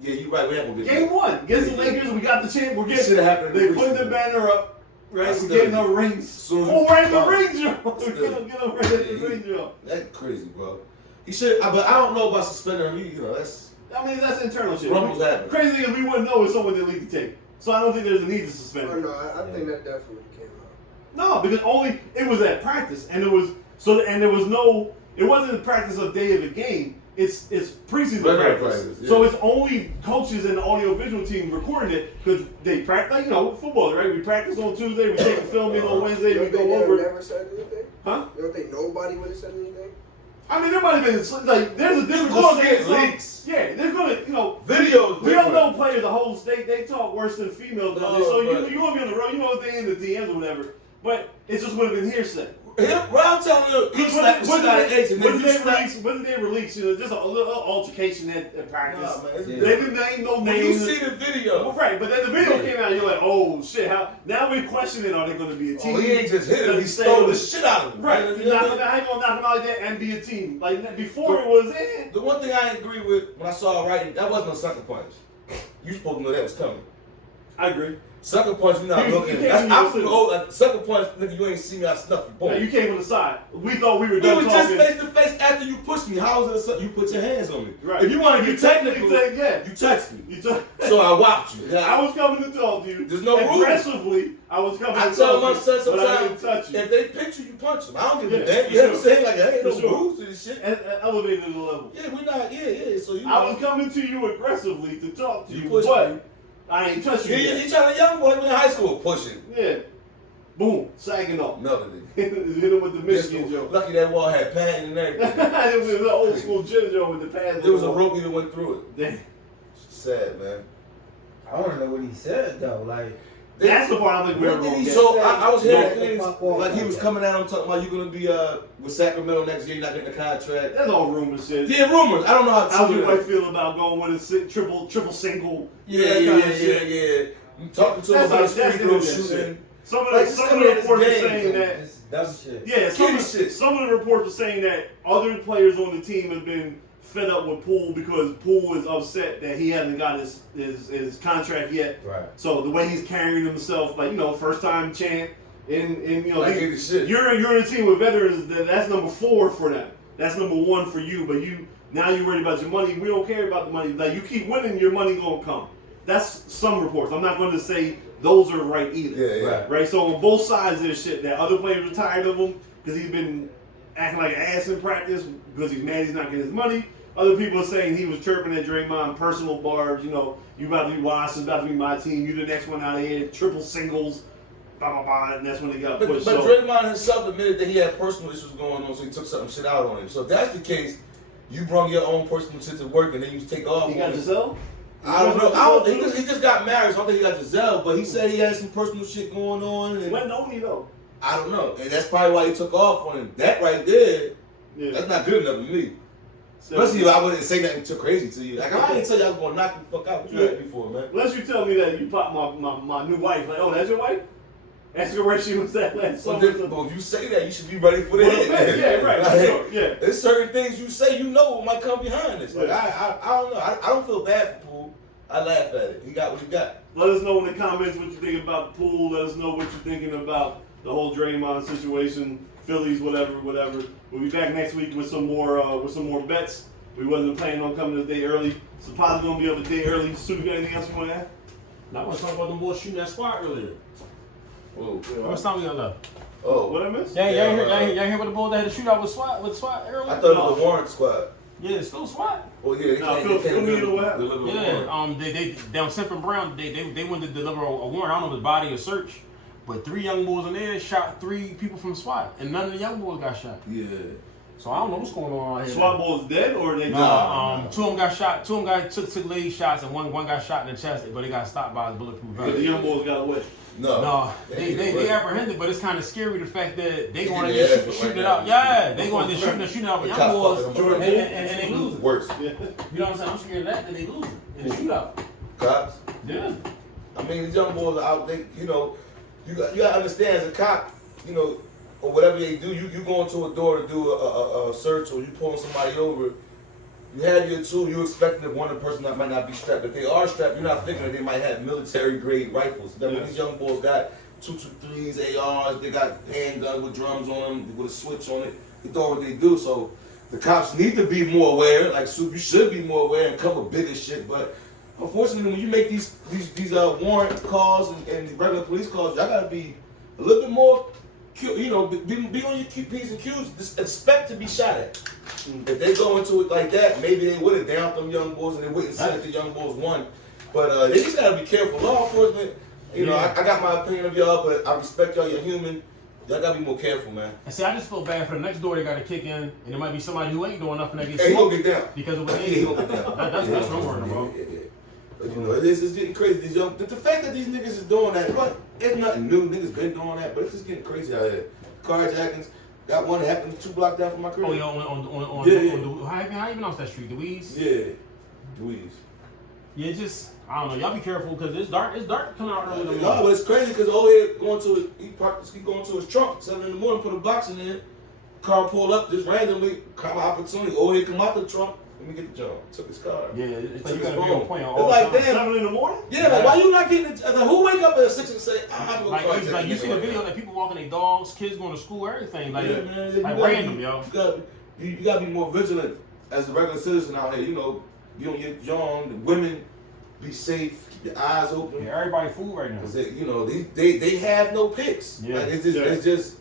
Yeah, you right. We ain't gonna get Game 1 against the Lakers. We got the champ. We're This getting. shit happened in They the putting the preseason. banner up. Right, That's we're still- getting our rings. Soon- Oh, we're in the Oh. ring jump. Still- Get them ready to the ring jump. That's crazy, bro. He should, but I don't know about suspending him. You know, that's I mean, that's internal shit. rumbles happen. Crazy thing is we wouldn't know if someone didn't leak the tape. So I don't think there's a need to suspend Oh, him. no, I think that definitely came out. No, because only it was at practice, and it was so, and there was no. It wasn't the practice of day of the game. It's preseason Regular practice. practice, yeah. So it's only coaches and the audiovisual team recording it because they practice. Like, you know, football, right? We practice on Tuesday. We take the film in on Wednesday. You We don't think go they over. never said anything? Huh? You don't think nobody would have said anything? I mean, there might have been like there's a difference. gonna of get saying leaks. something- Yeah, there's gonna Videos. We don't know players. The whole state they talk worse than females. No, so but- you gonna be on the road. You know what they in the DMs or whatever. But it just would have been hearsay. I'm telling you, he slapped the shit out of H and then you slapped. When did they release? You know, just a little altercation at practice. Nah, man, it's Yeah. They didn't name no When you names. see the video, Well, right, but then the video came out. You're like, oh shit! How now we're questioning? Are they going to be a team? oh, he ain't just hit him, he Does stole the say- shit out of him. Right, You you're know not what I mean? gonna knock him out like that and be a team. Like before it was in. The one thing I didn't agree with when I saw writing, that wasn't a sucker punch. You supposed to know that was coming. I agree. Sucker punch, you not You looking. can't That's, even I'm from see. the old, like, sucker punch, nigga, you ain't see me, I snuff you. Boom. No, you came from the side. We thought we were We done were just talking. face to face after you pushed me. How was it? You put your hands on me. Right. If you want to be technical, You said, yeah. you touched me. You took. So I whopped you. I was coming to talk to you. There's no rules. aggressively. I was coming I to tell talk my to son you, but I didn't sometimes, touch you. if they pinch you punch them. I don't give a Yeah, damn. for You know what I'm sure. saying? Like, there ain't For no sure. rules to this shit. And elevated the level. Yeah, we not. Yeah. So you. I was coming to you aggressively to talk to You you, pushed but me. I ain't touching you. He yet. trying to young boy in high school pushing. Yeah. Boom. Sagging off. Nothing. Hit him with the Michigan joke. Lucky that wall had padding and everything. It was an old school gym joke with the pads. There was a rope that went through it. Damn. Sad, man. I want to know what he said though. Like, That's the part I think we're What did wrong. he at. So I was hearing Yeah. things like he was coming out and talking about you gonna be with Sacramento next year, you're not getting the contract. That's all rumor shit. Yeah, rumors. I don't know how How true do it I is. feel about going with a triple single? Yeah. I'm talking to him That's about his that's free throw internet shit. shooting. Some of Like, the, just some of coming the at his reports are game, saying that. it's dumb shit. Yeah, Kitty shit. some of the reports are saying that other players on the team have been fed up with Poole because Poole is upset that he hasn't got his contract yet. Right. So the way he's carrying himself, like, you know, first time champ, and you know, I get the shit. you're in a team with veterans. That's number 4 for them. That's number 1 for you. But you worried about your money. We don't care about the money. Like, you keep winning, your money gonna come. That's some reports. I'm not going to say those are right either. Yeah. Right. Right, so on both sides there's shit that other players are tired of him because he's been acting like an ass in practice because he's mad he's not getting his money. Other people are saying he was chirping at Draymond, personal barbs. You know, you about to be washed, it's about to be my team. You the next one out of here, triple singles, blah blah blah, and that's when they got But pushed. Draymond himself admitted that he had personal issues going on, so he took some shit out on him. So if that's the case, you brought your own personal shit to work and then you take off. He got Giselle? I don't know. He just got married, so I don't think he got Giselle, but he said he had some personal shit going on. And When don't he though? I don't know. And that's probably why he took off on him. That right there, Yeah. that's not good enough for me. Especially if I wouldn't say nothing too crazy to you. Like, I didn't tell you I was going to knock you the fuck out. What you had me for, man? Unless you tell me that you popped my new wife. Like, oh, that's your wife? That's where she was at last So summer. well, if you say that, you should be ready for the Well, hit. yeah, right. Like, Sure, yeah. There's certain things you say you know what might come behind this. Like, Yeah. I don't know. I don't feel bad for Poole. I laugh at it. He got what he got. Let us know in the comments what you think about the pool. Let us know what you're thinking about the whole Draymond situation, Phillies, whatever. We'll be back next week with some more bets. We wasn't planning on coming a day early. So probably gonna be up a day early. Sue, you got anything else you want to add? Now I want to talk about them boys shooting that squad earlier. Whoa. How much time we got left? Oh. What I missed? Y'all hear about the boys that had a shootout with SWAT earlier? I thought it was the Warrant Squad. Yeah, it's still SWAT. Well, yeah, Nah, fill me in on what happened. deliver a Yeah, warrant. they down Central Brown. They went to deliver a warrant. I don't know if it's body or search, but 3 young boys in there shot 3 people from SWAT, and none of the young boys got shot. Yeah. So I don't know what's going on out here. SWAT boys dead or they Nah, 2 of them got shot. 2 of them took leg shots, and one got shot in the chest, but they got stopped by a bulletproof because the vest. young boys got away. No. No, they apprehended, but it's kind of scary the fact that they going in Yeah, there but shooting right it now- up. Yeah, they going in there shooting it up. The Young cops boys, fucking them up. and they losing. Worse. Yeah. You know what I'm saying? I'm scared of that they losing in the shootout. Cops. Yeah. I mean, these young boys are out there, you know, you got to understand as a cop, you know, or whatever they do, you go into a door to do a search or you pulling somebody over, you have your tool, you expecting that one person that might not be strapped. If they are strapped, you're not thinking that they might have military grade rifles. That Yeah. These young boys got 223s, ARs, they got handguns with drums on them, with a switch on it. They know what they do, so the cops need to be more aware. Like Soup, you should be more aware and cover bigger shit, but unfortunately, when you make these warrant calls and regular police calls, y'all gotta be a little bit more, you know, be on your P's and Q's. Just expect to be shot at. If they go into it like that, maybe they would have downed them young boys and they wouldn't say that the young boys won. But they just gotta be careful. Law enforcement, you know, I got my opinion of y'all, but I respect y'all. You're human. Y'all gotta be more careful, man. And see, I just feel bad for the next door they got to kick in, and there might be somebody who ain't doing nothing that gets Hey, he gonna smoked get down. because of what Yeah, they he do. gonna get down. That's what I'm worried about. Yeah. But you know, it's getting crazy. These young, the fact that these niggas is doing that, but it's nothing new. Niggas been doing that, but it's just getting crazy out here. Carjackings. Got one that happened 2 blocks down from my crib. Oh, yeah, on how you pronounce that street? Dewey's? Yeah. Dweez. Yeah, just, I don't know. Y'all be careful because it's dark coming out early in the No, morning. but it's crazy because old head going to he going to his trunk 7 in the morning, put a box in there. Car pulled up just randomly, kind of opportunity. Old head come out the trunk. Let me get the job. Took his car. Yeah, it's like Took you his gotta be phone. on point on It's all like time. damn. 7 in the morning? Yeah, like why you not getting it? Like, who wake up at 6 and say, I have to go Like, carjack like you this see the nigga video right that people walking their dogs, kids going to school, everything. Like, Yeah, man. You like gotta random, be, yo. You gotta be more vigilant as a regular citizen out here. You know, be on your John. The women, be safe. Keep your eyes open. Yeah, everybody food right now. Cause they, you know, they have no picks. Yeah. Like it's just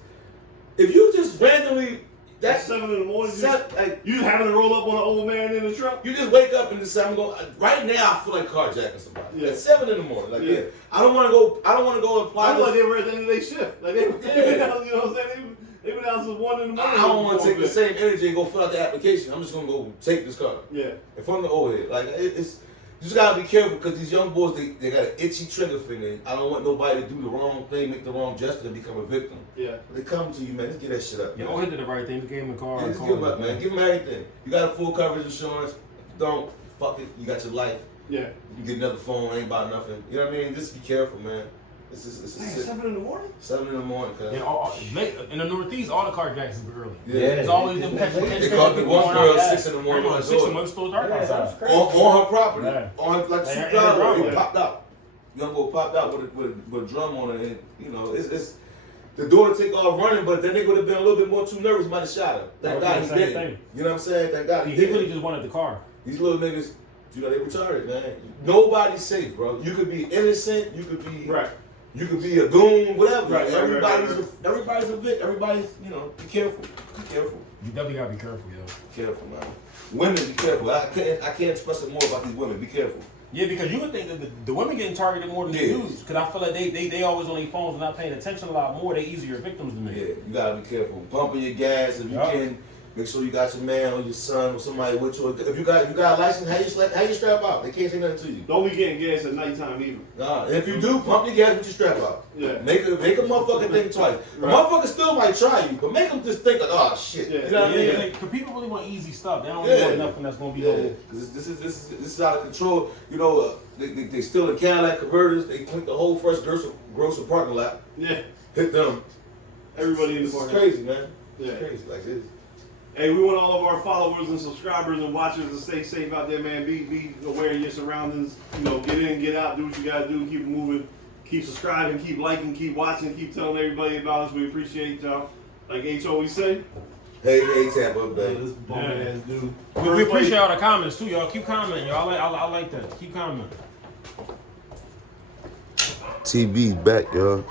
if you just randomly That's that's 7 in the morning. like You having to roll up on an old man in the truck? you just wake up and just say I'm going. Right now, I feel like carjacking somebody. Yeah. At 7 in the morning. Like Yeah. I don't want to go. I don't want to go and apply. I feel like this. they were at the end of their shift. Like they been out, you know what I'm saying? They been out since 1 in the morning. I don't want to take the before same energy and go fill out the application. I'm just gonna go take this car. bed. Yeah. If I'm the old head, like it's you just gotta be careful because these young boys they got an itchy trigger finger. I don't want nobody to do the wrong thing, make the wrong gesture, and become a victim. Yeah. They come to you, man. Just get that shit up. Yeah, man. all hit did the right thing. Just gave him the car. Yeah, just give them up, man. Give them everything. You got a full coverage insurance. If you don't, fuck it. You got your life. Yeah. You get another phone. Ain't about nothing. You know what I mean? Just be careful, man. It's Man, sick. 7 in the morning? 7 in the morning, cuz. Yeah, in the Northeast, all the carjacks is early. Yeah. It's always them catching They caught the one girl 6 in the morning on the 6 in the door. morning, still dark outside. On her property. Yeah. On like Like, super every driveway. driveway. It popped out. Young boy popped out with a drum on it. And, you know, it's the door to take off running, but then they would have been a little bit more too nervous, might have shot her. Thank God he Same did. thing. You know what I'm saying? Thank God he He really did. just wanted the car. These little niggas, you know, they retarded, man. Nobody's safe, bro. You could be innocent, you could be Right. You could be a goon, whatever. Right, everybody's right. everybody's a bit. Everybody's, you know, be careful. Be careful. You definitely gotta be careful, yo. Be careful, man. Women, be careful. I can't express it more about these women. Be careful. Yeah, because you would think that the women getting targeted more than the dudes. Because I feel like they always on their phones and not paying attention a lot more. They easier victims than me. Yeah, you gotta be careful. Pumping your gas if you can. Make sure you got your man or your son or somebody with you. If you got a license, how you strap out? They can't say nothing to you. Don't be getting gas at nighttime either. Nah, if you do, pump your gas with your strap out. Yeah. Make a motherfucker think twice. Right. A motherfucker still might try you, but make them just think like, oh shit. Yeah. You know what I mean? Because people really want easy stuff. They don't Yeah. want nothing that's gonna be Yeah, because this is out of control. You know, they steal the Cadillac converters. They clean the whole first grocery parking lot. Yeah. Hit them. Everybody in the This is parking. crazy, man. Yeah. It's crazy like this. Hey, we want all of our followers and subscribers and watchers to stay safe out there, man. Be aware of your surroundings. You know, get in, get out, do what you gotta do, keep it moving, keep subscribing, keep liking, keep watching, keep telling everybody about us. We appreciate y'all. Like H always say. Hey, Tampa Bay. This bum ass dude. We appreciate all the comments too, y'all. Keep commenting, y'all. I like that. Keep commenting. TB back, y'all.